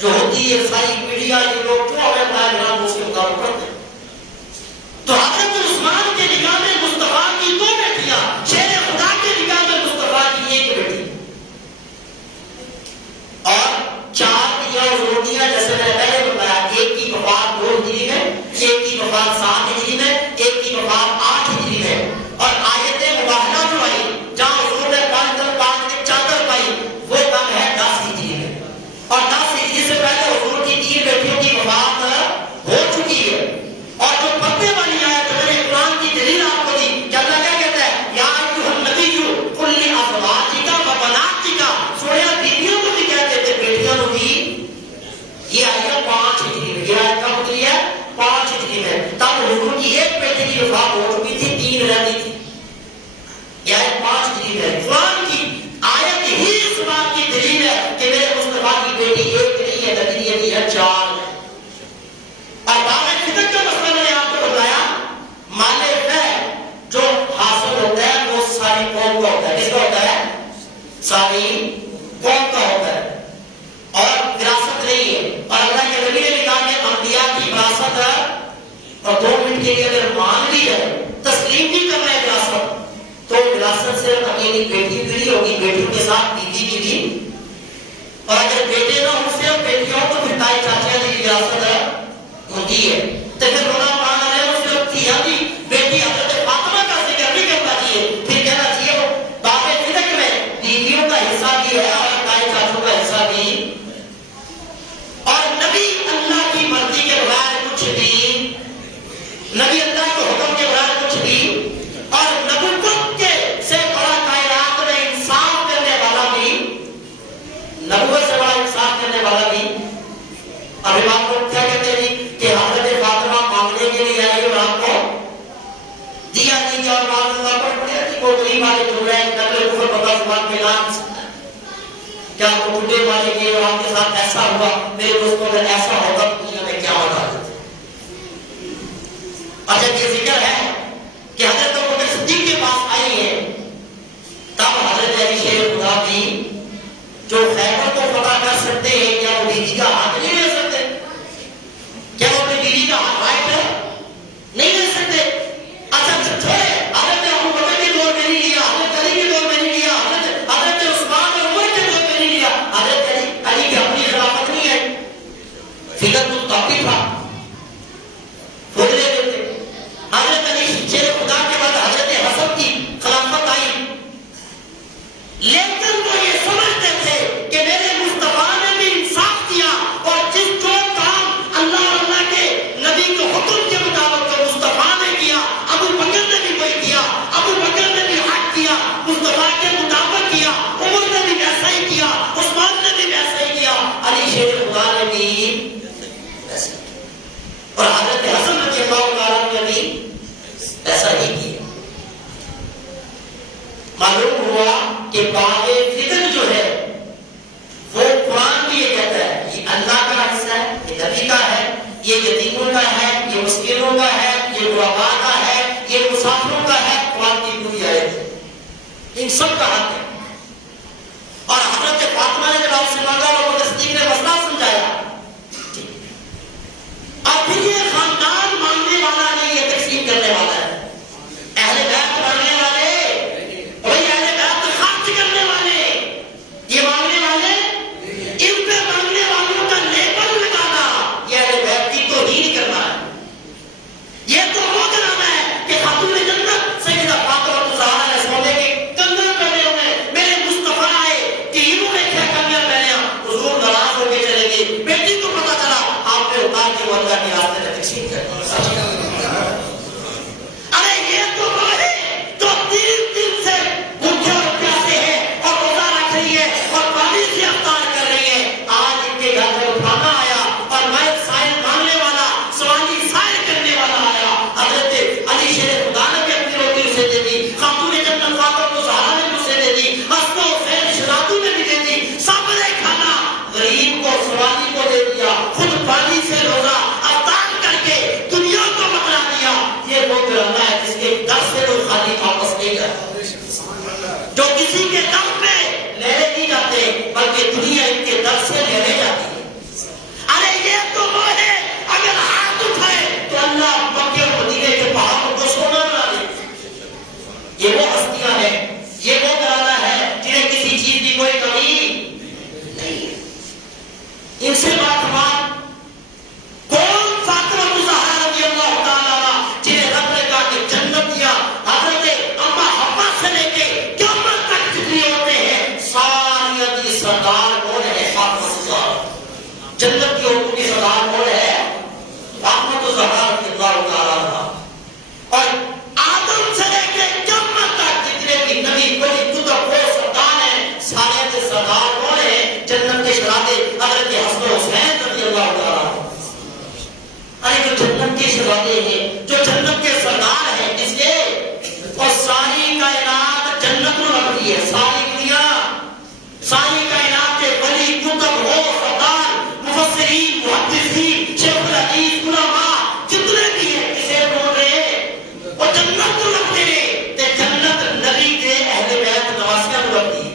جو ہوتی ہے ساری میڈیا یہ لوگ کیوں ہمیں اپنا نام اس کے مطابق کرتے ہیں. تو حضرت عثمان کے نکاح میں مصطفیٰ کی 2 بیٹیاں, شیر خدا کے نکاح میں مصطفیٰ کی 1 بیٹی, اور 4 دیاں روٹیاں جیسے میں نے پہلے بتایا, ایک کی وفات 2 ہجری میں, ایک کی وفات 7 ہجری میں, ایک کی وفات 8 ہجری میں. اور آیت مبارکہ جو آئی جہاں حضور نے 5 دن بعد ایک چادر پائی, وہ کم ہے 10 ہجری میں, اور 10 ہجری سے پہلے حضور کی 3 بیٹیوں کی اور 2 منٹ کے لیے اگر مان بھی ہے تسلیم بھی کر رہے وراثت تو وراثت صرف اکیلی بیٹی بھی ہوگی, بیٹیوں کے ساتھ بیوی بھی, اور اگر بیٹے نہ ہوں صرف بیٹیوں کو پھر تائی چاچا کی وراثت ہوتی ہے. تو پھر علماء نے صرف تھی بھی بیٹی حضرت فاطمہ کا ذکر نہیں کرنا چاہیے, پھر کہنا چاہیے وہ باب فدق میں بیویوں کا حصہ بھی ہے اور تائی چاچوں کا حصہ بھی. اور نبی اللہ کی مرضی کے بغیر کچھ بھی, نبی اللہ کے حکم کے بغیر کچھ بھی, اور نبوت کے سے بڑا کائنات میں انصاف کرنے والا بھی, نبوت سے بڑا انصاف کرنے والا بھی. ابھی آپ لوگ کیا کہتے ہیں کہ حضرت فاطمہ مانگنے کے لیے آئی اور آپ کو دیا نہیں گیا, اور معاذ اللہ پر پڑے کہ وہ غریب والے جو رہے نقل کفر پتا زبان پہ لان کیا وہ ٹوٹے والے گئے اور آپ کے ساتھ ایسا ہوا. میرے دوستوں اگر ایسا ہوگا تو دنیا میں کیا ہوتا ہے. اچھا یہ ذکر ہے کہ حضرت ابوبکر صدیق کے پاس آئی ہے, تب حضرت علی شیر خدا بھی جو خیبر کو فتح کر سکتے ہیں کیا وہ بیوی کا حق نہیں لے سکتے؟ کیا وہ اپنی بیوی کا رائٹ نہیں لے سکتے؟ اچھا چھوڑے, حضرت ابوبکر کے دور میں نہیں لیا, حضرت علی کے دور میں نہیں لیا, حضرت عثمان اور عمر کے دور میں نہیں لیا, حضرت علی کی اپنی خلافت نہیں ہے, فکر کچھ کافی تھا خود لے لیتے. حضرت علی شیر خدا کے بعد حضرت حسن کی خلافت آئی, لیکن وہ یہ سمجھتے تھے کہ میرے مصطفیٰ نے بھی انصاف کیا, اور جس جو کام اللہ اللہ کے نبی کے حکم کے مطابق جو مصطفیٰ نے کیا, ابو بکر نے بھی وہی کیا, ابو بکر نے بھی حق کیا, مصطفیٰ کے مطابق کیا, عمر نے بھی ویسا ہی کیا, عثمان نے بھی ویسا ہی کیا, علی شیر خدا نے بھی ویسا ہی, اور حضرت حسن رضی اللہ تعالیٰ نے بھی ایسا ہی کیا. معلوم ہوا کہ باغ فکر جو ہے وہ قرآن بھی یہ کہتا ہے یہ اللہ کا حصہ ہے, یہ نبی کا ہے, یہ یتیموں کا ہے, یہ مسکینوں کا ہے, یہ غرباء کا ہے, یہ مسافروں کا ہے. قرآن کی پوری آیت ہے, ان سب کا حق ہے. اور حضرت فاطمہ نے جب آپ سے مانگا اور صدیق نے مسئلہ سمجھایا, اب پھر یہ خاندان مانگنے والا نہیں, یہ تقسیم کرنے والا ہے. اہل بیت مانگنے والے, وہی اہل بیت خرچ کرنے والے, یہ مانگنے والے, ان پہ مانگنے والوں کا لیبل لگانا یہ اہل بیت کی توہین کرنا ہے. یہ تو وہ کرانا ہے کہ خاتون جنت سیدہ فاطمہ الزہرا نے سونے کے کنگن پہنے ہوئے میرے مصطفیٰ آئے کہ انہوں نے کیا کنگن پہنے, حضور ناراض ہو کے چلے گئے. بیٹی کو پتا چلا آپ نے اتار کے وہ اللہ کے راستے میں تقسیم کر دیا. ارے یہ تو وہ ہے جو 3 دن سے بھوکے اور پیاسے ہیں اور روزہ رکھ رہی ہے اور پانی سے افطار کر رہی ہے. آج ان کے گھر میں اٹھانا آیا اور میں سائل مانگنے والا, سوالی سائل کرنے والا آیا. حضرت علی شیر خدا نے بھی اپنی روٹی اسے دے دی, خاتون جنت فاطمہ الزہرا نے بھی اسے دے دی, حسن و حسین شہزادوں نے بھی دے دی. سب نے کھانا, غریب کو سوالی کو دے دیا, خود پانی سے روزہ افطار کر کے دنیا کو بتلا دیا. یہ وہ گھرانا ہے جس کے در سے وہ خالی واپس نہیں جاتا, جو کسی کے در پہ لینے نہیں جاتے بلکہ دنیا ان کے در سے لینے جاتی ہے. ارے یہ تو وہ ہے اگر ہاتھ اٹھائے تو اللہ مکے اور مدینے کے پہاڑوں کو سونا بنا دے. یہ وہ ہستیاں ہیں, یہ وہ گھرانا ہے جنہیں کسی چیز کی کوئی کمی نہیں. ان سے بات ہمارا کون فاطمہ الزہرا رضی اللہ تعالیٰ عنہ جنہیں رب نے کہا کہ جنت دیا, حضرت اما حوا سے لے کے قیامت تک جتنے ہوتے ہیں ساری کی سردار کون ہے؟ فاطمہ الزہرا. جنت کی عورتوں کی سردار کون ہے؟ فاطمہ الزہرا رضی اللہ تعالیٰ عنہ. اور آدم سے لے کے قیامت تک جتنے بھی نبی ولی کتب وہ سردار ہیں, سارے کے سردار کون ہیں؟ جنت کے شہزادے حضرت حسن و حسین رضی اللہ تعالیٰ عنہ. ارے جو جنت کے شہزادے ہیں, جو جنت کے سردار ہیں, جس کے اور ساری کائنات جنت میں رکھتی ہے, ساری دنیا, ساری کائنات کے ولی کتب ہو سردار مفسرین محدثین شیخ الحدیث علماء جتنے بھی ہیں اسے بول رہے ہیں اور جنت کو رکھتے ہیں. جنت نبی کے اہل بیت نواسیاں کو رکھتی ہے,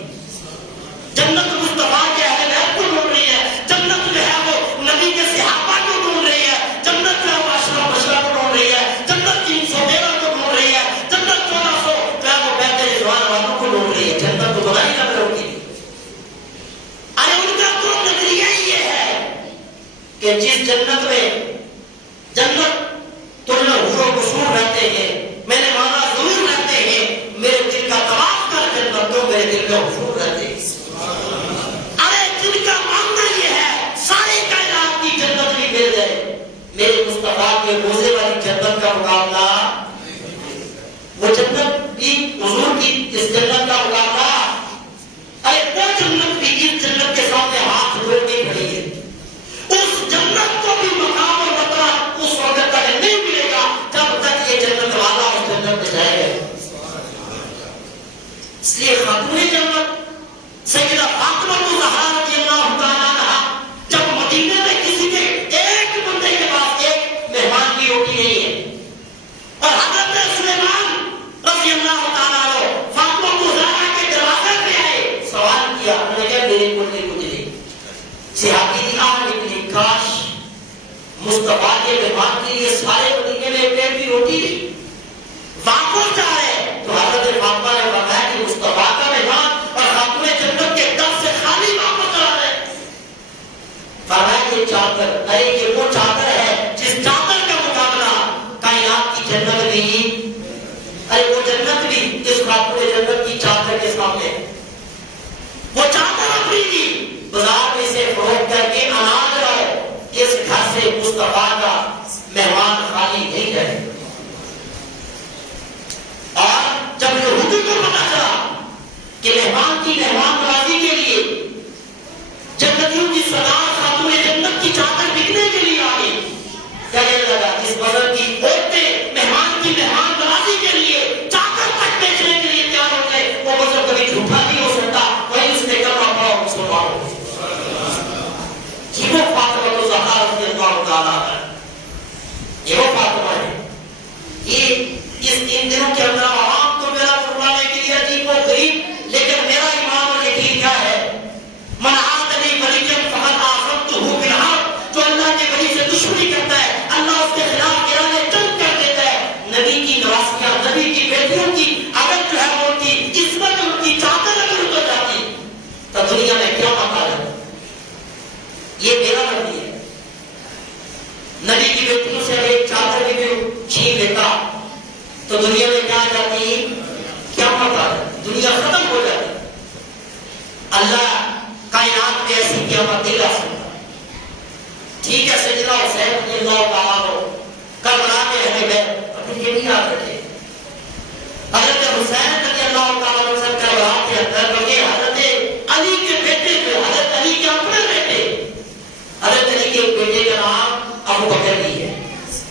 جنت مصطفیٰ کے اہل بیت کو ڈھونڈ رہی ہے, جنت جو ہے وہ نبی کے صحابہ کو ڈھونڈ رہی ہے, جنت جو ہے وہ اشرف بشرا کو ڈھونڈ رہی جنت تم میں حور و قصور رہتے ہیں، میں نے مانا ضرور رہتے ہیں، میرے دل کا طواف کر جنت تو میرے دل میں حضور رہتے ہیں۔ ارے دل کا ماننا یہ ہے ساری کائنات کی جنت بھی مل جائے، میرے مصطفیٰ کے روزے والی جنت کا مقابلہ، وہ جنت بھی حضور کی اس جنت کا مقابلہ، ارے وہ جنت بھی اس جنت کے سامنے ہاتھ جوڑ کے کھڑی ہے۔ اس جنت کو بھی مقام اور مرتبہ اس وقت تک نہیں ملے گا جب تک یہ جنت والا اس جنت میں جائے گا۔ اس لیے خاتون جنت سیدہ فاطمہ الزہرا رضی اللہ تعالیٰ عنہا جب مدینے میں کسی کے ایک بندے کے پاس ایک مہمان کی روٹی نہیں ہے اور حضرت سلیمان رضی اللہ تعالیٰ عنہ فاطمہ الزہرا کے دروازے پہ آئے، سوال کیا، انہوں نے کہا میرے کو نہیں، مجھے نہیں۔ صحابی نے کہا لیکن کاش مصطفیٰ کے مہمان کے لیے سارے مدینے میں ایک پلیٹ کی روٹی دی، واپس جا رہے تو حضرت فاطمہ نے بتایا کہ مصطفیٰ کا مہمان اور خاتون جنت کے در سے خالی واپس جا رہے۔ فرمایا یہ چادر، ارے یہ وہ چادر ہے جس چادر کا مقابلہ کائنات کی جنت بھی، ارے وہ جنت بھی اس خاتون جنت کی چادر کے سامنے، وہ چادر اپنی دی بازار میں سے فروخت کر کے اناج رہو، اس گھر سے مصطفیٰ کا مہمان خالی نہیں رہے۔ اور جب یہودی کو پتا چلا کہ مہمان کی مہمان نوازی کے لیے جنتیوں کی سردار خاتون جنت کی چادر بکنے کے لیے آ گئی، کہنے لگا اس بدر کی عورتیں مہمان کی مہمان نوازی کے لیے چادر تک بیچنے کے لیے تیار ہو گئے، وہ مطلب کبھی جھوٹا نہیں ہو سکتا، وہی اس نے کلمہ پڑھا مسلمانوں یہ وہ فاطمہ الزہرا رضی اللہ تعالیٰ عنہا، یہ وہ فاطمہ ہے۔ یہ اس تین دنوں کے اندر عوام کو میرا فرمانے کے لیے عجیب و غریب، لیکن میرا ایمان اور یقین کیا ہے، من عادنی ولیًا فقد آذنتہ بالحرب، جو اللہ کے ولی سے دشمنی کرتا ہے اللہ اس کے خلاف اعلان جنگ کر دیتا ہے۔ نبی کی نواسیاں، نبی کی بیٹیوں کی اگر جو ہے ان کی عصمت، ان کی چادر اگر اتر جاتی تو دنیا میں کیا مانا ہے؟ یہ میرا نبی ہے، نبی کی بیٹیوں سے اگر ایک چادر بھی چھین لیتا تو دنیا میں کیا جاتی، کیا پتا ہے، دنیا ختم ہو جاتی۔ اللہ کائنات میں ایسی قیامت نہیں لا سکتا۔ ٹھیک ہے سیدنا حسین رضی اللہ تعالیٰ عنہ کربلا میں رہے گئے، اپنے یہ نہیں آتے تھے۔ حضرت حسین رضی اللہ تعالیٰ عنہ سے کربلا کے اندر بلکہ حضرت علی کے بیٹے تھے، حضرت علی کے اپنے بیٹے، حضرت علی کے بیٹے کا نام ابو بکر بھی ہے،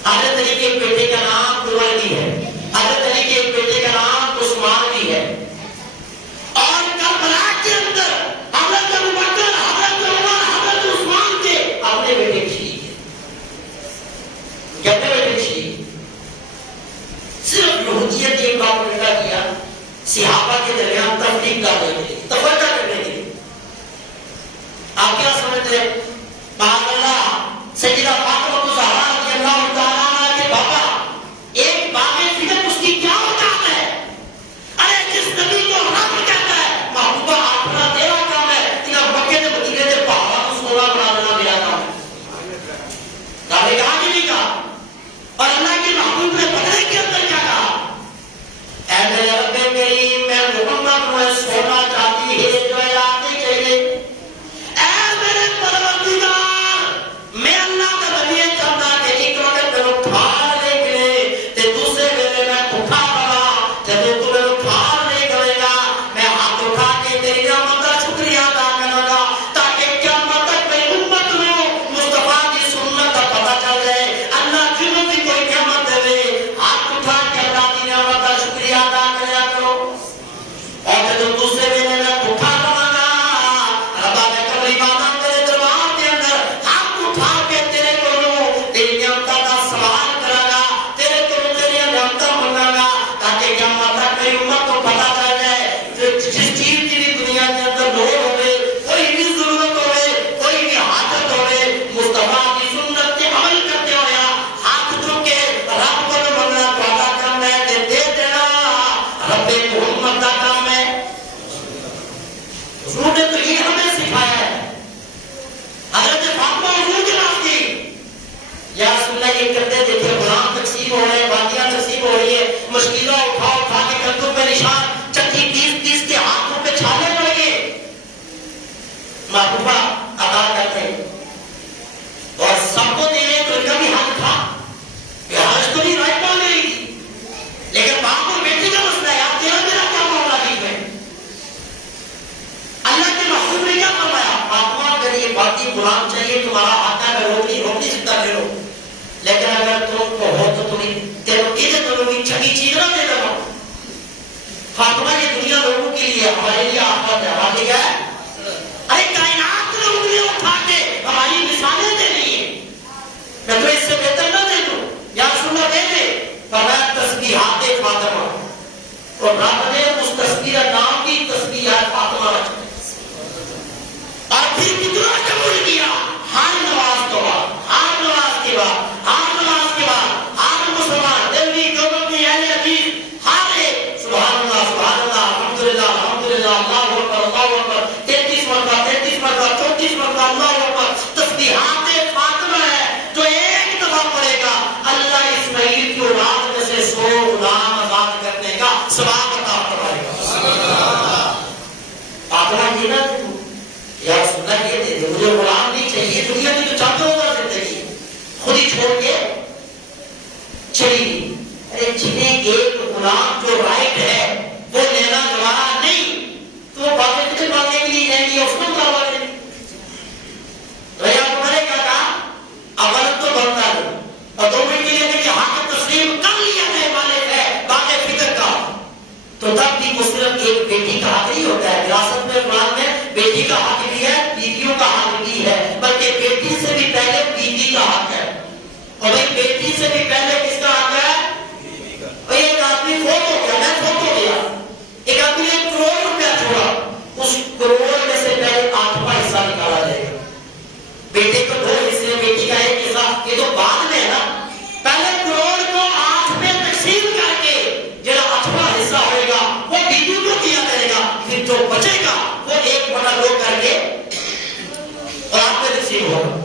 حضرت علی کے بیٹے کا نام عمر بھی ہے، حضرت علی کے بیٹے کا نام عثمان بھی ہے، اور کربلا کے اندر حضرت ابو بکر، حضرت عمر، حضرت عثمان کے اپنے بیٹے شہید ہیں، کتنے بیٹے شہید؟ صرف یہودیت نے ایک بات الٹا کیا، صحابہ کے درمیان تفریق ڈالنے کے لیے، تفرقہ کرنے کے لیے۔ آپ کیا سمجھتے ہیں؟ معاذ اللہ سیدہ فاطمہ الزہرا رضی اللہ تعالیٰ عنہا کے بابا ایک باغ فکر اس کی کیا اوقات ہے؟ ارے جس نبی کو رب کہتا ہے محبوبہ اپنا تیرا کام ہے، تیرا مکے نے مدینے نے پہاڑوں کو سونا بنا دینا میرا کام ہے۔ آپ نے کہا کہ نہیں کہا؟ اور اللہ کے محبوب نے بدلے کے اندر کیا کہا؟ اے میرے رب کریم، میں محمد کو سونا چاہتا یا رسول اللہ یہ کرتے دیکھے غلام تقسیم ہو رہے ہیں، باندیاں تقسیم ہو رہی ہے، مشکلہ اٹھا کے کندھوں پہ نشان، چکی پیس کے ہاتھوں پہ چھالے پڑ گئے، محبوبہ عطا کرتے اور سب کو دے رہے، تو ان کا بھی حق تھا کہ حج تو نہیں رائٹ مان رہی تھی، لیکن باپ اور بیٹی کا مسئلہ ہے، آپ تیرا میرا کیا معاملہ نہیں ہے؟ اللہ کے محبوب نے کیا فرمایا؟ فاطمہ اگر یہ باقی غلام چاہیے تمہارا آقا میں روک نہیں سکتا لے لو، لیکن اگر تم کو ہو تو تمہیں چھٹی چیز نہ دے دو۔ فاطمہ یہ دنیا لوگوں کے لیے، ہمارے لیے آفت ہے، ہمارے لیے ہے ارے کائنات نے انگلیاں اٹھا کے ہماری مثالیں دے رہی ہیں، میں تو اس سے بہتر نہ دے دوں، یا رسول اللہ دے دے۔ فرمایا تسبیحات فاطمہ، اور رب نے اس تسبیح نام کی تسبیحات فاطمہ رکھی، اور پھر کتنا قبول کیا، ہر نماز کے بعد، ہر نماز کے بعد، ہر نماز کے بعد، ہر مسلمان دلوی دیوبندی اہل حدیث ہر ایک سبحان اللہ الحمدللہ الحمدللہ اللہ اکبر اللہ اکبر 33 مرتبہ 34 مرتبہ اللہ اکبر تسبیحات فاطمہ ہے جو ایک دفعہ پڑھے گا، اللہ اسماعیل کی اولاد میں سے 100 غلام آزاد کرنے کا ثواب عطا فرمائے گا۔ فاطمہ کی نا یا رسول اللہ کہتے ہیں مجھے غلام نہیں چاہیے، دنیا کی تو چاہتے ہوگا زندگی خود ہی چھوڑ کے چلی گئی۔ ارے جنہیں ایک غلام جو رائٹ ہے وہ لینا گوارا نہیں تو وہ باتیں کچھ مانگنے کے لیے جائیں گی، اس کو کروا دیں گے۔ ریا تمہارے کیا کہا اول تو بنتا ہے اور 2 منٹ کے لیے کہ حق تسلیم کر لیا گئے مالک ہے باقی فکر کا، تو تب بھی وہ صرف ایک بیٹی کا حق نہیں ہوتا ہے، وراثت میں قرآن میں بیٹی کا حق بھی ہے، بیویوں کا حق بھی ہے، بلکہ بیٹی سے بھی پہلے بیوی کا حق ہے، اور بھائی بیٹی سے بھی پہلے کس کا حق ہے؟ بھائی ایک آدمی فوت ہو گیا، میں فوت ہو گیا، ایک آدمی نے 1 کروڑ روپیہ چھوڑا، اس کروڑ میں سے پہلے 8واں حصہ نکالا جائے گا، بیٹے کو 2 حصے، بیٹی کا 1 حصہ، یہ تو بعد میں ہے نا، پہلے کروڑ کو 8 میں تقسیم کر کے جڑا 8واں حصہ ہوئے گا وہ بیوی کو دیا جائے گا، پھر جو بچے گا وہ 1/2 کر کے اور آپ میں تقسیم ہوگا،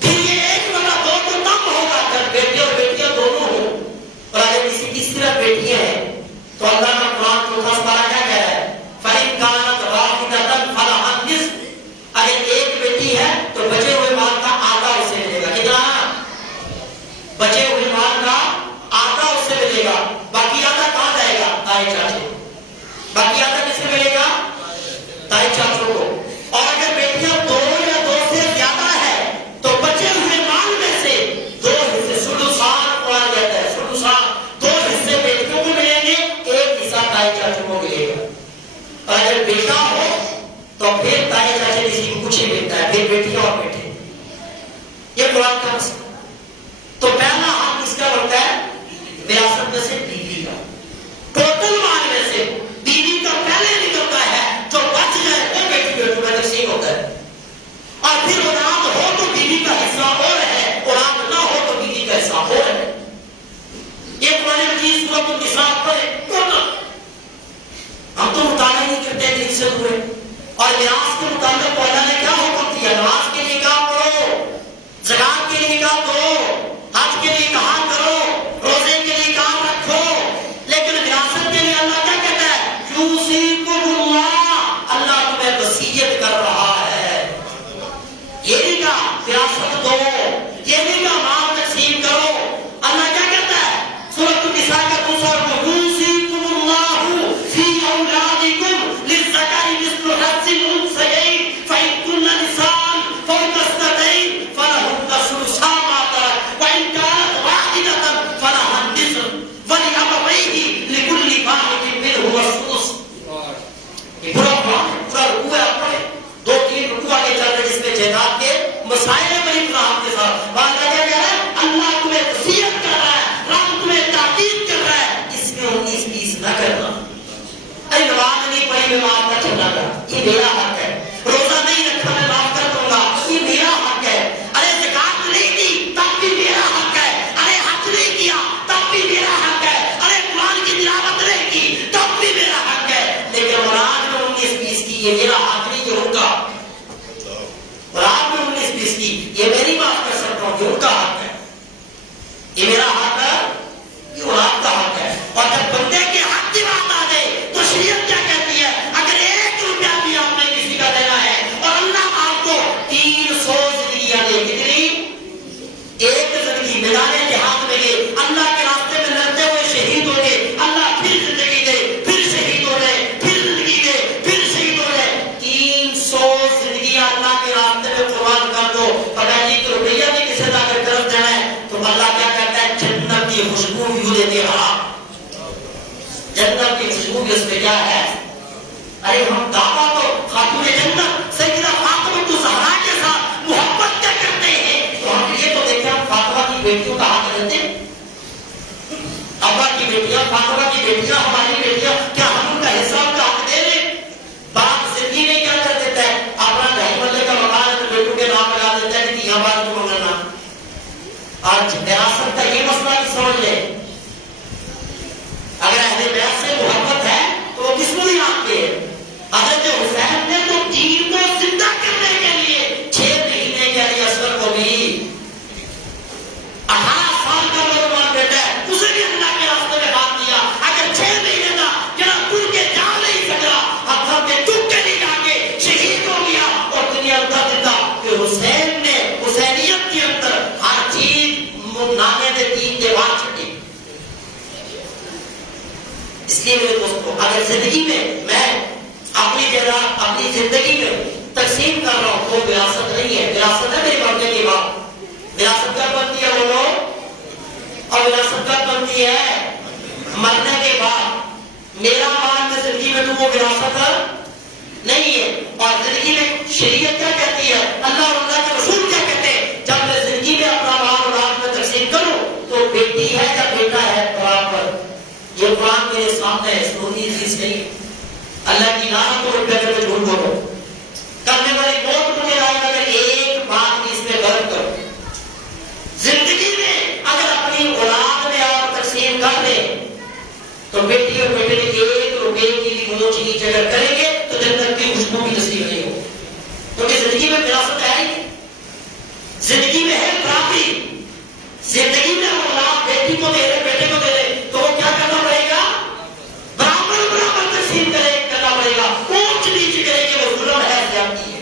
پھر یہ 1/2 تو تب ہوگا جب بیٹے اور بیٹیاں دونوں ہوں، اور اگر کسی کی صرف بیٹیاں ہیں تو اللہ کا قرآن 4 پارہ کیا کہہ رہا ہے؟ فَإِنْ كَانَتْ وَاحِدَةً فَلَهَا النِّصْفُ، اگر ایک بیٹی ہے تو بچے ہوئے مال کا آدھا اسے ملے گا، کتنا؟ بچے ہوئے مال کا آدھا اسے ملے گا، باقی آدھا کہاں جائے گا؟ تائے چاچے، باقی آدھا کس سے ملے گا؟ تائے چاچوں کو، اور اگر بیٹیاں 2 یا 2 سے زیادہ ہے تو بچے ہوئے مال میں سے 2 حصے سدسان قرآن کہتا ہے، سدسان 2 حصے بیٹیوں کو ملیں گے، 1 حصہ تائے چاچوں کو ملے گا، اور اگر بیٹا ہو تو پھر تائے چاچے کسی کو کچھ نہیں ملتا ہے، پھر بیٹیاں اور بیٹے، یہ قرآن کا مسئلہ۔ تو پہلا حق اس کا بنتا ہے وراثت میں سے بیوی کا، ٹوٹل مال میں سے بیوی کا پہلے نکلتا ہے، جو بچ جائے وہ بیٹی بیٹوں میں تقسیم ہوتا ہے، اور پھر اولاد ہو تو بیوی کا حصہ اور ہے، اولاد نہ ہو تو بیوی کا حصہ اور ہے۔ یہ قرآن مجید سورۃ النساء پڑھے ٹوٹل، ہم تو مطالعہ نہیں کرتے دن سے پورے، اور میراث کے متعلق اللہ نے کیا حکم دیا؟ نماز کے لیے کام کرو، زکات کے لیے کام کرو، حج کے لیے کہاں کرو، روزے کے لیے کام رکھو، لیکن وراثت کے لیے اللہ کیا کہتا ہے؟ یوصیکم اللہ، اللہ تمہیں وصیت کر رہا ہے، یہ نہیں کہا وراثت دو، یہ نہیں کہا مال تقسیم کرو، اللہ کیا کہتا ہے؟ سورۃ النساء کا 2 یوصیکم اللہ فی اولادکم للذکر مثل حظ الانثیین فإن کن نساء فوق اثنتین فلہن ثلثا ما ترک میدان جہاد میں گئے, اللہ کے راستے میں لڑتے ہوئے شہید ہو گئے, اللہ پھر زندگی دے, پھر شہید ہو گئے, پھر زندگی دے, پھر شہید ہو گئے. 300 زندگیاں اللہ کے راستے میں قربان کر دو. پتہ نہیں کہ روپیہ بھی کسی طرح کی طرف دینا ہے تو اللہ کیا کہتا ہے, جنت کی خوشبو یوں دیتے رہا. جنت کی خوشبو اس میں کیا ہے؟ ارے ہم دعویٰ تو خاتون جنت سیدہ فاطمہ الزہرا کے ساتھ محبت کیا کرتے ہیں, تو ہم یہ تو دیکھیں ہم فاطمہ کی بیٹیوں کا حق دیتے ہیں. ابا کی بیٹیاں, فاطمہ کی بیٹیاں, ہماری بیٹیاں, کیا ہم ان کا حصہ ان کا حق دے رہے؟ باپ زندگی میں کیا کر دیتا ہے, اپنا ڈھائی مرلے کا مکان ہے تو بیٹوں کے نام لگا دیتا ہے کہ یہاں بات کو منگانا. آج وراثت کا یہ مسئلہ بھی سمجھ لیں. اگر اہل بیت سے محبت ہے تو وہ کس کو نہیں آتے ہیں. حضرت حسین نے تو دین کو زندہ کرنے کے لیے 6 مہینے کے لیے اصغر کو بھی 18 سال کا نوجوان بیٹا ہے, اسے بھی اللہ کے راستے میں بات دیا. اگر 6 مہینے کا جناب پور کے جا نہیں سکا, ہاتھوں کے چک کے نہیں جا کے شہید ہو گیا اور دنیا اندر دیتا کہ حسین نے حسینیت کے اندر ہر چیز نانے دے دین کے بعد چھٹی. اس لیے میرے دوستوں, اگر زندگی میں اپنی جگہ اپنی زندگی میں تقسیم کر رہا ہوں تو وراثت نہیں ہے. وراثت ہے میرے مرنے کے بعد. وراثت کب بنتی ہے بولو, اور وراثت کب بنتی ہے مرنے کے بعد. میرا مال میں زندگی میں تو وہ وراثت نہیں ہے. اور زندگی میں شریعت کیا کہتی ہے, اللہ اور اللہ کے رسول کیا کہتے ہیں, جب میں زندگی میں اپنا مال اور رات میں تقسیم کروں تو بیٹی ہے یا بیٹا ہے برابر. یہ قرآن میرے سامنے ہے, سنونی چیز نہیں. اللہ کی لعنت کو روپے میں جھوٹ بولو کرنے والی موت مجھے آئے اگر ایک بات بھی اس میں غلط کرو. زندگی میں اگر اپنی اولاد میں آپ تقسیم کر دیں تو بیٹی اور بیٹے نے 1 روپے کی بھی اونچ نیچ اگر کریں گے تو جنت کی خوشبو بھی نصیب نہیں ہو. کیونکہ زندگی میں وراثت ہے ہی, زندگی میں ہے برابری. زندگی میں اولاد بیٹی کو دے رہے بیٹے کو دے رہے تو وہ کیا کرنا پڑے گا, برابر برابر تقسیم کرنا پڑے گا. اونچ نیچ کرے گی وہ ظلم ہے, زیادتی ہے.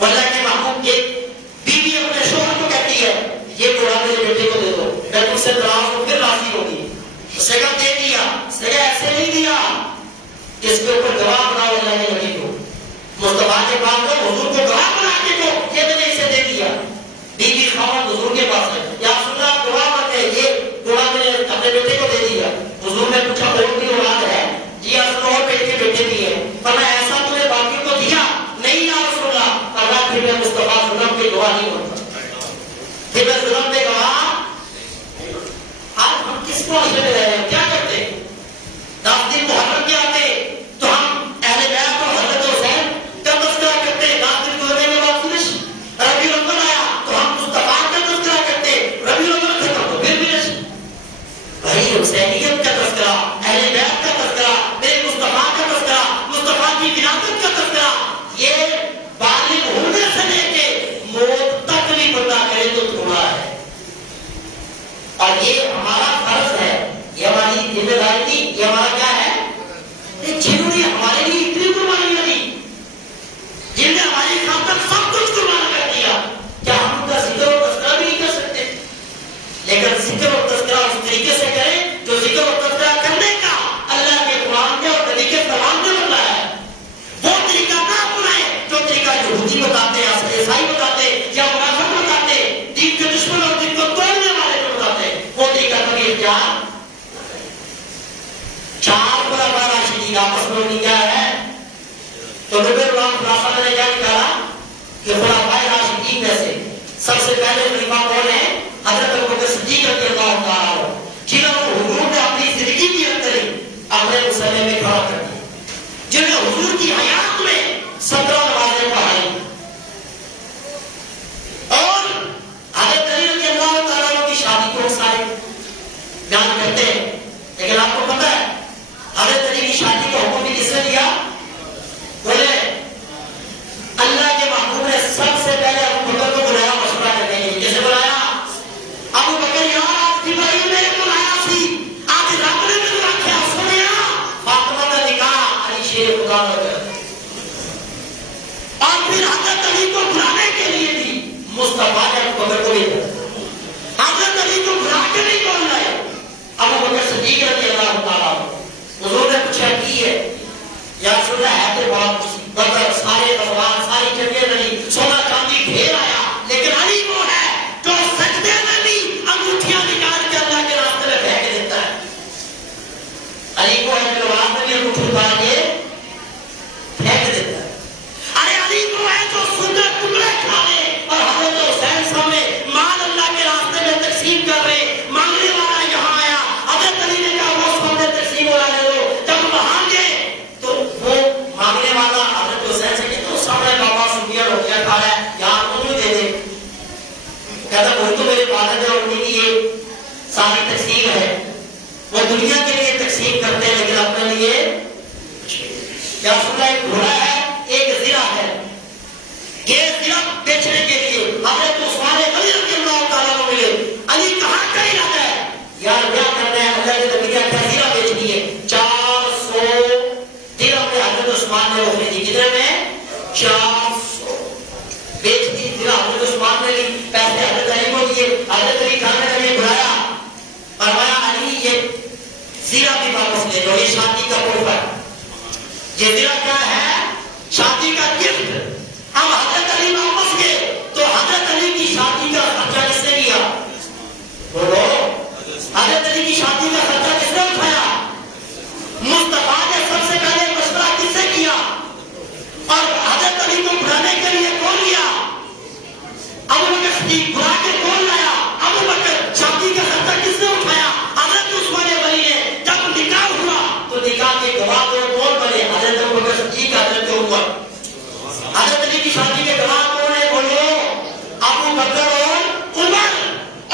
اللہ کے محبوب کے بیوی اپنے شوہر کو کہتی ہے یہ گھوڑا میرے بیٹے کو دے دو, میں تم سے ناراض ہوں پھر راضی ہوگی. اس نے کہا دے دیا. اس نے کہا ایسے نہیں دیا کہ اس کے اوپر گواہ بناؤ اللہ کے نبی کو, مصطفیٰ کے پاس کو حضور کو گواہ بنا کے کو کہ میں نے اسے دے دیا. بیوی خاوند حضور کے پاس ہے, یا سننا گواہ بنتے یہ گھوڑا میں نے اپنے بیٹے کو دے دیا. حضور نے پوچھا اور بھی اولاد ہے, جی اصل اور بیٹے بھی ہیں. فرمایا ایسا تم نے باقی کو دیا نہیں یا رسول اللہ. فرمایا پھر میں مصطفیٰ ظلم پہ گواہ نہیں ہوتا, پھر میں ظلم پہ گواہ. آج ہم کس کو میں رہ رہے ہیں, کیا کرتے ہیں 10 دن محرم کے آتے تو ہم اہل بیت اور حضرت حسین کا تذکرہ کرتے. 10 دن گزرنے کے بعد فنش ربیع الاول آیا تو ہم مصطفیٰ کا تذکرہ کرتے. ربیع الاول ختم تو پھر فنش بھائی حسینیت کا تذکرہ, اہل بیت کا تذکرہ, میرے مصطفیٰ کا تذکرہ, مصطفیٰ کی ولادت کا تذکرہ. یہ بالغ ہونے سے لے کے موت تک بھی بندہ کرے تو تھوڑا ہے. اور یہ ہمارا فرض ہے, یہ ہماری ذمہ داری نہیں, یہ ہمارا کیا ہے. جنہوں نے ہمارے لیے اتنی قربانیاں دی, جن نے ہماری خاطر سب کچھ قربان کر دیا, کیا ہم ان کا ذکر اور تذکرہ بھی نہیں کر سکتے؟ لیکن ذکر اور تذکرہ اس طریقے سے کریں جو ذکر اور تذکرہ کرنے کا اللہ کے قرآن کے اور نبی کے فرمان سے بنتا ہے. وہ طریقہ نہ اپنائیں جو طریقہ یہودی بتاتے ہیں, عیسائی بتاتے ہیں, یا منافق بتاتے ہیں, دین کے دشمن اور دین کو توڑنے والے جو بتاتے ہیں, وہ طریقہ کبھی اختیار. 4 خلفاء راشدین آپس میں نہیں کیا ہے تو نبی اللہ خلاصہ نے کیا نکالا کہ خلفاء راشدین میں سے سب سے پہلے خلیفہ کون ہے, حضرت ابوبکر صدیق رضی اللہ تعالیٰ عنہ, جنہوں حضور نے اپنی زندگی کے اندر ہی اپنے مسئلے میں کھڑا کر دیا, جنہیں حضور کی حیات میں 17 نمازیں پڑھائی. اور حضرت علی رضی اللہ تعالیٰ عنہ کی شادی کو سارے بیان کرتے ہیں, لیکن آپ کو پتہ ہے حضرت علی کی شادی کا حکم بھی کس نے دیا؟ بولے اللہ کے محبوب نے سب سے پہلے ابو بکر کو بلایا مشورہ کرنے کے لیے. کیسے بلایا؟ ابو بکر یار آپ جبرائیل نے بلایا سی, آج رب نے بھی رکھا سنیا فاطمہ کا نکاح علی شیر خدا ہو گیا. اور پھر حضرت علی کو بلانے کے لیے بھی مصطفیٰ نے ابو بکر کو بھیجا. صدیق رضی اللہ تعالیٰ حضور نے پوچھا کی ہے یا رسول اللہ ہے تو بات بدر سارے بھگوان ساری جنگیں لڑی سونا چاندی ڈھیر آیا لیکن علی وہ ہے جو سجدے میں بھی انگوٹھیاں نکال کے اللہ کے راستے میں پھینک دیتا ہے. علی وہ ہے جو راستے میں انگوٹھی اتار کے پھینک دیتا ہے. ارے علی وہ ہے جو سندر ٹکڑے کھا لے اور حضرت حسین سامنے مال اللہ کے راستے میں تقسیم کر رہے مانگنے والا یہاں آیا حضرت علی نے کہا وہ سامنے تقسیم ہو رہا ہے جب وہاں گئے تو وہ مانگنے والا حضرت حسین سے کہتے سامنے بابا سنگیا روٹیاں کھا رہا ہے یہاں تم دے دے کہتا وہی تو میرے والد ہے انہیں کی یہ ساری تقسیم ہے وہ دنیا کے لیے تقسیم کرتے ہیں لیکن اپنے لیے کیا سن رہا ایک گھوڑا ہے ایک زرہ ہے یہ زرہ بیچنے کے لیے حضرت عثمان غنی رضی اللہ تعالیٰ کو ملے علی کہاں کا ارادہ ہے یار کیا کرنا ہے اللہ کے نبی کا زرہ بیچنی ہے 400 درہم میں حضرت عثمان نے روکنے دی کتنے میں 400 بیچ دی زرہ حضرت عثمان نے لی پیسے حضرت علی کو دیے حضرت علی خان نے ہمیں بلایا فرمایا علی یہ زرہ بھی واپس لے لو یہ شادی کا تحفہ یہ زرہ کیا ہے شادی کا گفٹ. اب حضرت علی واپس گئے تو حضرت علی کی شادی کا خرچہ کس نے کیا بولو حضرت علی کی شادی کا خرچہ کس نے اٹھایا مصطفیٰ نے سب سے پہلے مشورہ کس سے کیا اور حضرت علی کو بلانے کے لیے کون گیا ابو بکر صدیق بلا کے کون لایا ابو بکر شادی کا خرچہ کس نے اٹھایا حضرت عثمان غنی نے جب نکاح ہوا تو نکاح کے گواہ کون بنے حضرت ابو بکر صدیق حضرت عمر. حضرت علی کی شادی کے گواہ کون ہے بولو ابو بکر اور عمر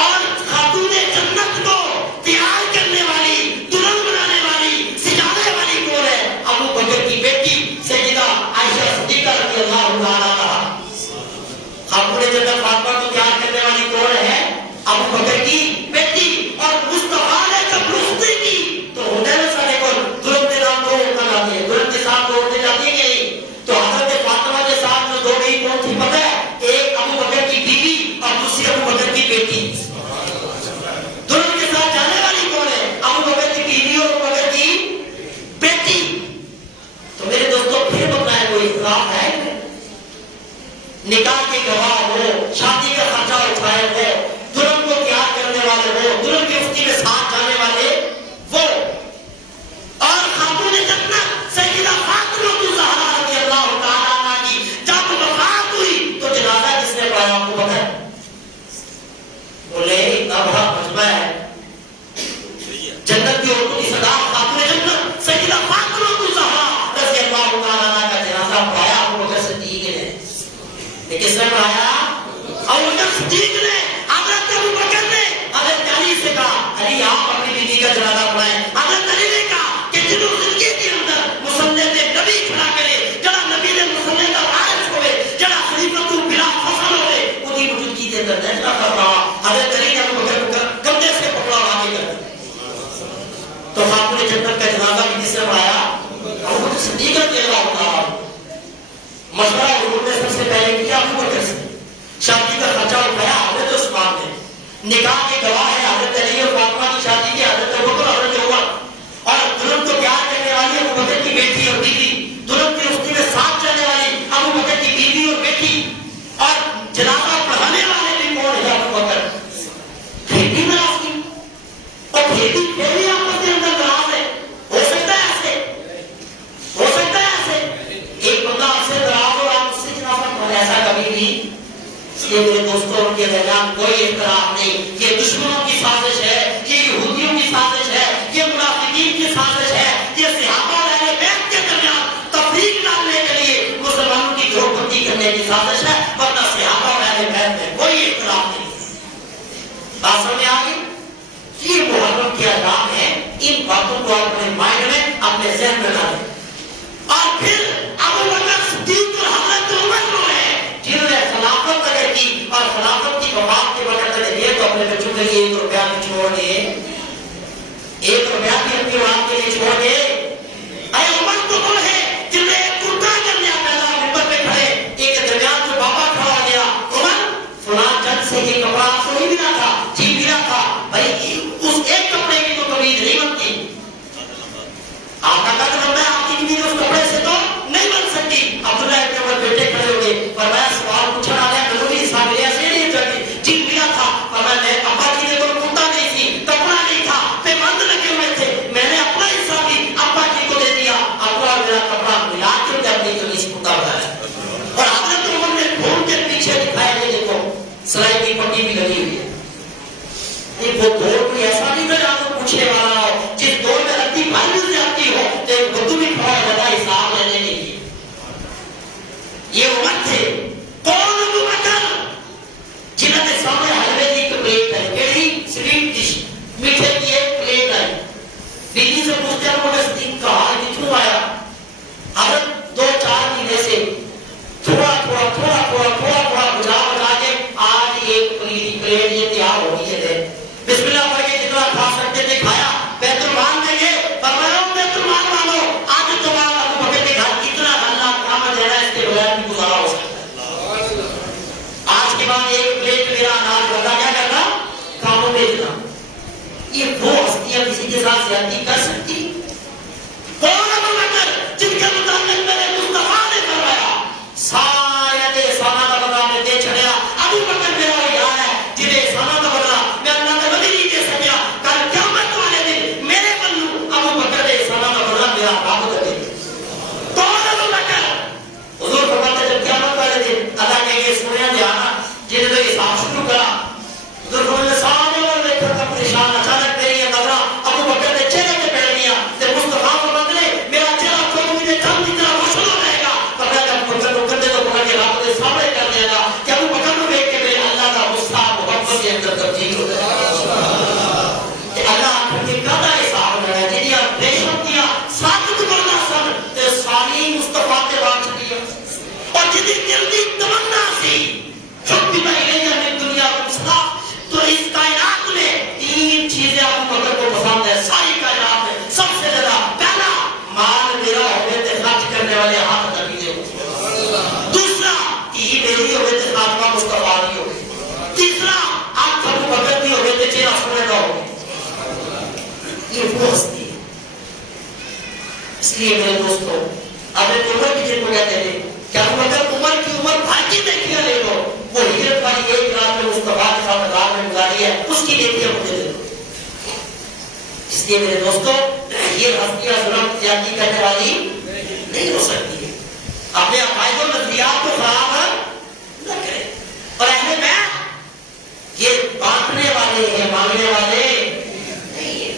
اور خاتون جنت کو تیار کرنے والی دلہن بنانے والی سجانے والی کون ہے ابو بکر کی بیٹی سیدہ عائشہ صدیقہ رضی اللہ تعالیٰ عنہا. خاتون جنت فاطمہ کو تیار کرنے والی کون ہے ابو بکر کی بیٹی اور مصطفیٰ نے جب رخصتی کی تو ہوتا ہے سارے کو دلہن کے نام کو اٹھا جاتی ہے دلہن کے ساتھ اٹھنے جاتی ہے کہ نہیں تو حضرت فاطمہ کے ساتھ جو دو گئی کون تھی پتہ ہے ایک ابو بکر کی بیوی اور دوسری ابو بکر کی بیٹی. دلہن کے ساتھ جانے والی کون ہے ابو بکر کی بیوی اور ابو بکر کی بیٹی. تو میرے دوستوں پھر بتائیں کوئی اختلاف ہے نکاح کے گواہ ہو شادی کا خرچہ اٹھائے ہو دلہن کو تیار کرنے والے ہو دلہن کی مفتی میں ساتھ جانے والے وہ اور خاتون جنت سیدہ فاطمہ الزہرا رضی اللہ تعالیٰ عنہا کی جب وفات ہوئی تو جنازہ کس نے پڑھایا آپ کو پتہ ہے بولے اتنا بڑا مجمع ہے جنت کی عورتوں کی صداقت خاتون جنت سیدہ فاطمہ الزہرا رضی اللہ تعالیٰ عنہا کا جنازہ پڑھایا ابو بکر صدیق نے کس نے پڑھایا ابو بکر صدیق نے حضرت ابو بکر نے حضرت علی سے کہا علی آپ اپنی بیوی کا جنازہ پڑھائیں حضرت علی نے کہا کہ جنہوں زندگی کے اندر مصلی پہ نبی کھڑا کرے جڑا نبی نے مصلی کا وارث ہوئے جڑا خلیفۃ بلا فصل ہوئے انہی موجودگی کے اندر نجلہ کر رہا حضرت علی نے ابو بکر کو کندھے سے پکڑا اور آگے کر تو خاتون جنت کا جنازہ بھی کس نے پڑھایا ابو بکر صدیق رضی اللہ تعالیٰ مشورہ حضور نے سب سے پہلے کیا ابو بکر سے شادی کا خرچہ اٹھایا حضرت عثمان نے نکاح کے گواہ ہے حضرت علی اور فاطمہ کی شادی کی حضرت ابو بکر اور حضرت عمر اور دلہن کو پیار کرنے والی ابو بکر کی بیٹی اور بیوی دلہن کی رخصتی میں ساتھ جانے والی ابو بکر کی بیوی اور بیٹی اور جنازہ پڑھانے والے بھی کون ہے ابو بکر. پھر بھی ناراض کی اور پھر بھی آپس کے اندر ناراض ہے ہو سکتا ہے ایسے ہو سکتا ہے ایسے ایک بندہ آپ سے ناراض اور آپ اس سے جنازہ پڑھا ایسا کبھی بھی یہ میرے دوستوں کے درمیان کوئی اختلاف نہیں یہ دشمنوں کی سازش ہے یہ یہودیوں کی سازش ہے یہ منافقین کی سازش ہے یہ صحابہ اور اہل بیت کے درمیان تفریق ڈالنے کے لیے مسلمانوں کی گروہ بندی کرنے کی سازش ہے ورنہ صحابہ اور اہل بیت میں کوئی اختلاف نہیں. بات سمجھ آ گئی یہ محرم کے احکام ہے ان باتوں کو اپنے مائنڈ میں اپنے ذہن میں ڈالیں. اور پھر ابو بکر صدیق اور حضرت عمر کو ہے جنہوں نے خلافت اگر کی اور خلافت کی وفات کے وقت اگر یہ تو اپنے بچوں کے لیے 1 روپیہ بھی چھوڑ دے 1 روپیہ بھی اپنی اولاد کے لیے چھوڑ دے. اے عمر تو وہ ہے جنہوں نے ایک کرتا کر لیا پہلا منبر پہ کھڑے ایک درمیان جو بابا کھڑا ہو گیا عمر فلاں جن سے یہ کپڑا کوئی بھی نہ تھا جی بھی نہ تھا بھائی اس ایک کپڑے کی تو قمیض نہیں بنتی یہ وہ ہستیاں کسی کے ساتھ زیادتی کر سکتی؟ کون ابو بکر جن کے متعلق میرے مصطفیٰ نے فرمایا سارے دے سانا کا بدلہ میں دے چھڑیا، ابو بکر میرا وہ یار ہے جنہیں سانا کا بدلہ میں اللہ کا بدل نہیں دے سکیا، کل قیامت والے دن میرے بندو ابو بکر دے سانا کا بدلہ میرا رب دے دے۔ کون ابو بکر؟ حضور فرماتے جب قیامت والے دن اللہ نے یہ سنیا جانا جنہیں تو حساب شروع کرا، حضور فرماتے سامنے اور دیکھ کر پریشان اچانک میری یہ نظرہ ابو بکر نے چہرے پہ بیٹھ گیا تے مصطفیٰ فرماتے نے میرا چہرہ کھول مجھے جم کی طرح روشن ہو جائے گا، پر میں ابو بکر کو کندھے تو پکڑ کے رب کے سامنے کر دیا گا کہ ابو بکر کو دیکھ کے میرے اللہ کا غصہ محبت کے اندر تبدیل ہو جائے گا کہ اللہ آخر کے کدا حساب لڑا جنیا ریشم کیا ثابت کرنا سن تے ساری مصطفیٰ کے بعد چلی اور جدی دل دی تمنا سی حب الیہ من دنیا مسئلہ تو اس کائنات میں تین چیزیں ابو بکر کو پسند ہے، ساری کائنات میں سب سے زیادہ پہلا مال میرا ہوئے تے خرچ کرنے والے ہاتھ نبی دے ہو، دوسرا یہ میری ہوئے تے خاتمہ مصطفیٰ کی ہو، تیسرا آپ ابو بکر کی ہوئے تے چہرہ سونے کا ہو۔ یہ وہ ہستی ہے۔ اس لیے میرے دوستوں اپنے عمر کی جن کو کہتے ہیں کہ ابو بکر عمر کی عمر بھائی کی نیکیاں لے لو، وہ ہجرت والی ایک رات میں مصطفیٰ کے ساتھ ہزار میں گزاری ہے، اس کی نیکیاں مجھے دے دو۔ اس لیے میرے دوستوں یہ ہستیاں ظلم زیادتی کرنے والی نہیں ہو سکتی ہے۔ اپنے عقائد و نظریات کو خراب نہ کریں، اور اہل بیت یہ بانٹنے والے ہیں، مانگنے والے نہیں ہیں۔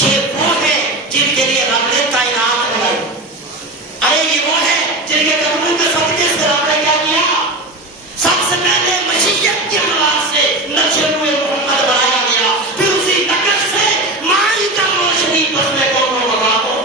یہ وہ ہے جن کے لیے رب نے کائنات بنائی، ارے یہ وہ ہے جن کے قدموں کے صدقے سے رب نے کیا کیا؟ سب سے پہلے مشیت کے انوار سے نقش روئے محمد بنایا گیا، پھر اسی نقش سے مائی کا روشنی بسنے کو مقام ہو،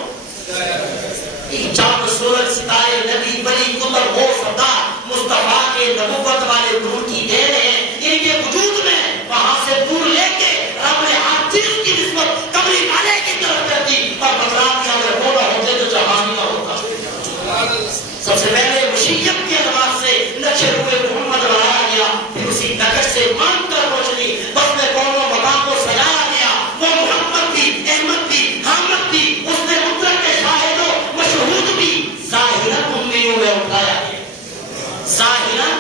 چاند سورج ستارے نبی ولی کتب ہو سردار مصطفیٰ کے نبوت والے نور کی دین ہے، ان کے وجود میں وہاں سے دور لے کے رب نے ہر چیز کی نسبت کمری والے کی طرف کر دی اور بتلا دیا اگر وہ نہ ہوتے تو جہان نہ ہوتا۔ سب سے پہلے مشیت کے انوار سے نقش روئے محمد بنایا گیا، پھر اسی نقش سے مان کر روشنی بسنے قوم و مقام کو سجایا گیا۔ وہ محمد بھی، احمد بھی، حامد بھی، اس نے مطلق کے شاہد و مشہود بھی ظاہراً امیوں میں اٹھایا گیا، ظاہراً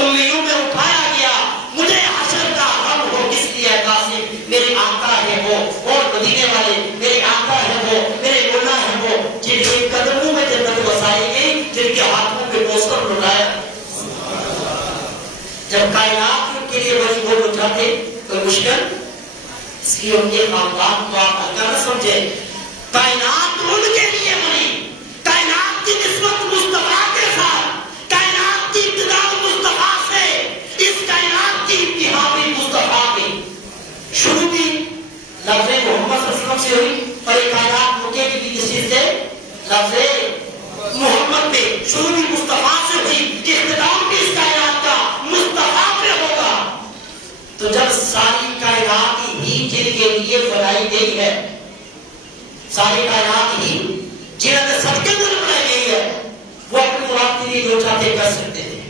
امیوں میں اٹھایا گیا۔ مجھے حشر کا غم ہو کس لیے قاسم، میرے آقا ہے وہ اور مدینے والے، میرے آقا ہے وہ، میرے مولا ہے وہ، جن کے قدموں میں جنت بسائی گئی، جن کے ہاتھوں پہ کوثر لٹایا۔ جب کائنات کے لیے وہی بول اٹھاتے کوئی مشکل، اس لیے ان کے خاندان کو آپ ہلکا نہ سمجھے، کائنات ان کے لیے بنی، کائنات کی نسبت مصطفیٰ کے ساتھ، کائنات کی ابتدا مصطفیٰ سے، اس کائنات کی انتہا بھی مصطفیٰ کی، شروع بھی لفظ محمد صلی اللہ علیہ وسلم سے ہوئی اور ایک کائنات مکے کی بھی کسی سے لفظ محمد میں شروع بھی مصطفیٰ سے ہوئی، اختتام بھی اس کائنات کا مصطفیٰ پہ ہوگا۔ تو جب ساری کائنات ہی جن کے لیے بنائی گئی ہے، ساری کائنات ہی جنہوں نے سب کے اندر بنائی گئی ہے، وہ اپنی مراد کے لیے جو چاہتے کر سکتے تھے،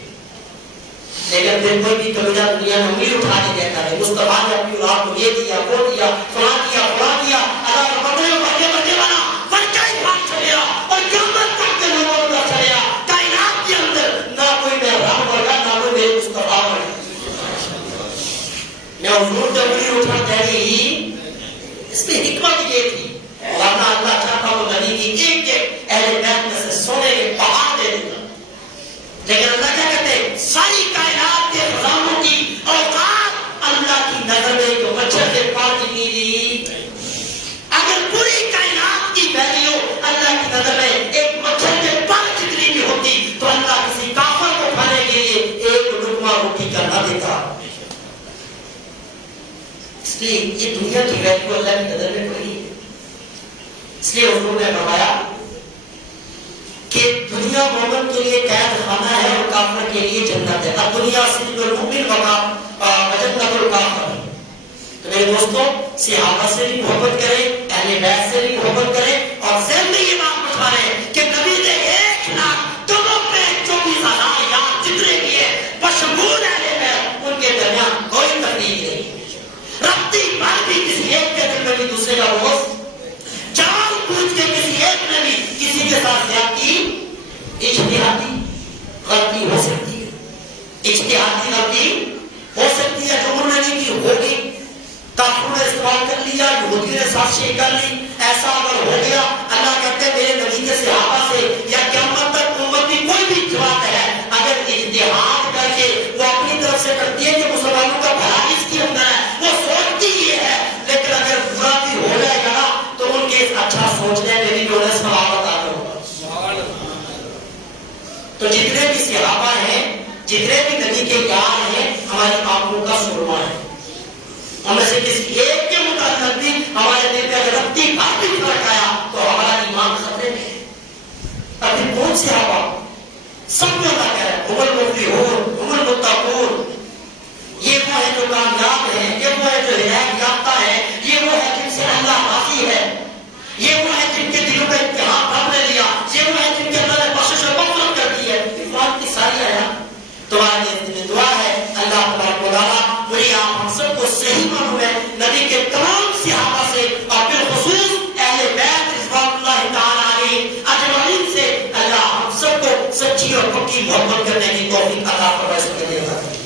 لیکن پھر کوئی بھی کبیرہ دنیا میں انگلی اٹھا کے کہتا ہے مصطفیٰ نے اپنی اولاد کو یہ دیا، وہ دیا، فلاں دیا، فلاں دیا، اللہ کا بدلے بڑھے بڑھے والا فرقہ ہی پھاڑ چلیا اور قیامت تک کے لوگوں کا چلیا۔ کائنات کے اندر نہ کوئی محرم ہوگا، نہ کوئی میرے مصطفیٰ ہوگا۔ میں حضور جب انگلی اٹھا کہہ رہی، اس میں حکمت یہ تھی، ورنہ اللہ چاہتا وہ نبی کی ایک ایک اہل بیت میں سے سونے کے پہاڑ دے دیتا، لیکن اللہ کیا کہتے ہیں ساری کائنات کے خزانوں کی اوقات اللہ کی نظر میں جو مچھر کے پار جتنی دی، اگر پوری کائنات کی ویلیو اللہ کی نظر میں ایک مچھر کے پار جتنی بھی ہوتی تو اللہ کسی کافر کو کھانے کے لیے ایک لقمہ روٹی کا نہ دیتا۔ اس لیے یہ دنیا کی ویلیو اللہ کی نظر میں کوئی نہیں ہے۔ اس لیے حضور نے فرمایا کہ دنیا مومن کے لیے قید خانہ ہے اور کافر کے لیے جنت ہے۔ اب دنیا صرف المؤمن و جنت الکافر۔ تو میرے دوستوں صحابہ سے بھی محبت کریں، اہل بیت سے بھی محبت کریں، اور ذہن میں یہ بات بٹھا رہے کہ نبی نے 1,24,000 یاد جتنے کیے بشمول اہل بیت، ان کے درمیان کوئی تفریق نہیں، ربطی بار بھی کسی ایک میں بھی دوسرے کا بغض، جان بوجھ کے کسی ایک میں بھی کسی کے ساتھ زیادتی، اجتہادی غلطی ہو سکتی ہے، اجتہادی غلطی ہو سکتی ہے، جو انہوں نے نہیں کی ہوگی، کافروں نے استعمال کر لیا، یہودیوں نے سازشیں کر لی، ایسا اگر ہو گیا، اللہ کہتے ہیں میرے نبی کے صحابہ سے یا قیامت تک امت کی کوئی بھی جماعت ہے اگر اجتہاد کر کے وہ اپنی طرف سے کرتی ہے کہ مسلمانوں کا بھلا اس کے اندر ہے، وہ سوچتی یہ ہے، لیکن اگر برا بھی ہو جائے گا نا تو ان کے اس اچھا سوچنے میں بھی انہیں ثواب عطا ہوگا۔ تو جتنے بھی صحابہ ہیں، جتنے بھی نبی کے یار ہیں، ہماری آنکھوں کا سرما ہے، ہمیں سے کسی ایک کے متعلق بھی ہمارے دل پہ اگر ربطی بات بھی فرق آیا تو ہمارا ایمان خطرے میں ہے۔ ابھی کون سے صحابہ سب کو اللہ کہہ رہا ہے هم المفلحون هم المتقون، یہ وہ ہے جو کامیاب ہے، یہ وہ ہے جو ہدایت یافتہ ہے، یہ وہ ہے جن سے اللہ راضی ہے، یہ وہ ہے جن کے دلوں پہ امتحان رب نے لیا، یہ وہ ہے جن کے اللہ نے بخشش اور مغفرت کر دی ہے۔ ایمان کی ساری آیات تمہاری دعا ہے اللہ تبارک و تعالیٰ مجھے آپ ہم سب کو صحیح معلوم ہے نبی کے تمام صحابہ سے اور بالخصوص اہل بیت رضوان اللہ تعالیٰ علیہ اجمعین سے اللہ ہم سب کو سچی اور پکی محبت کرنے کی توفیق عطا فرمائے۔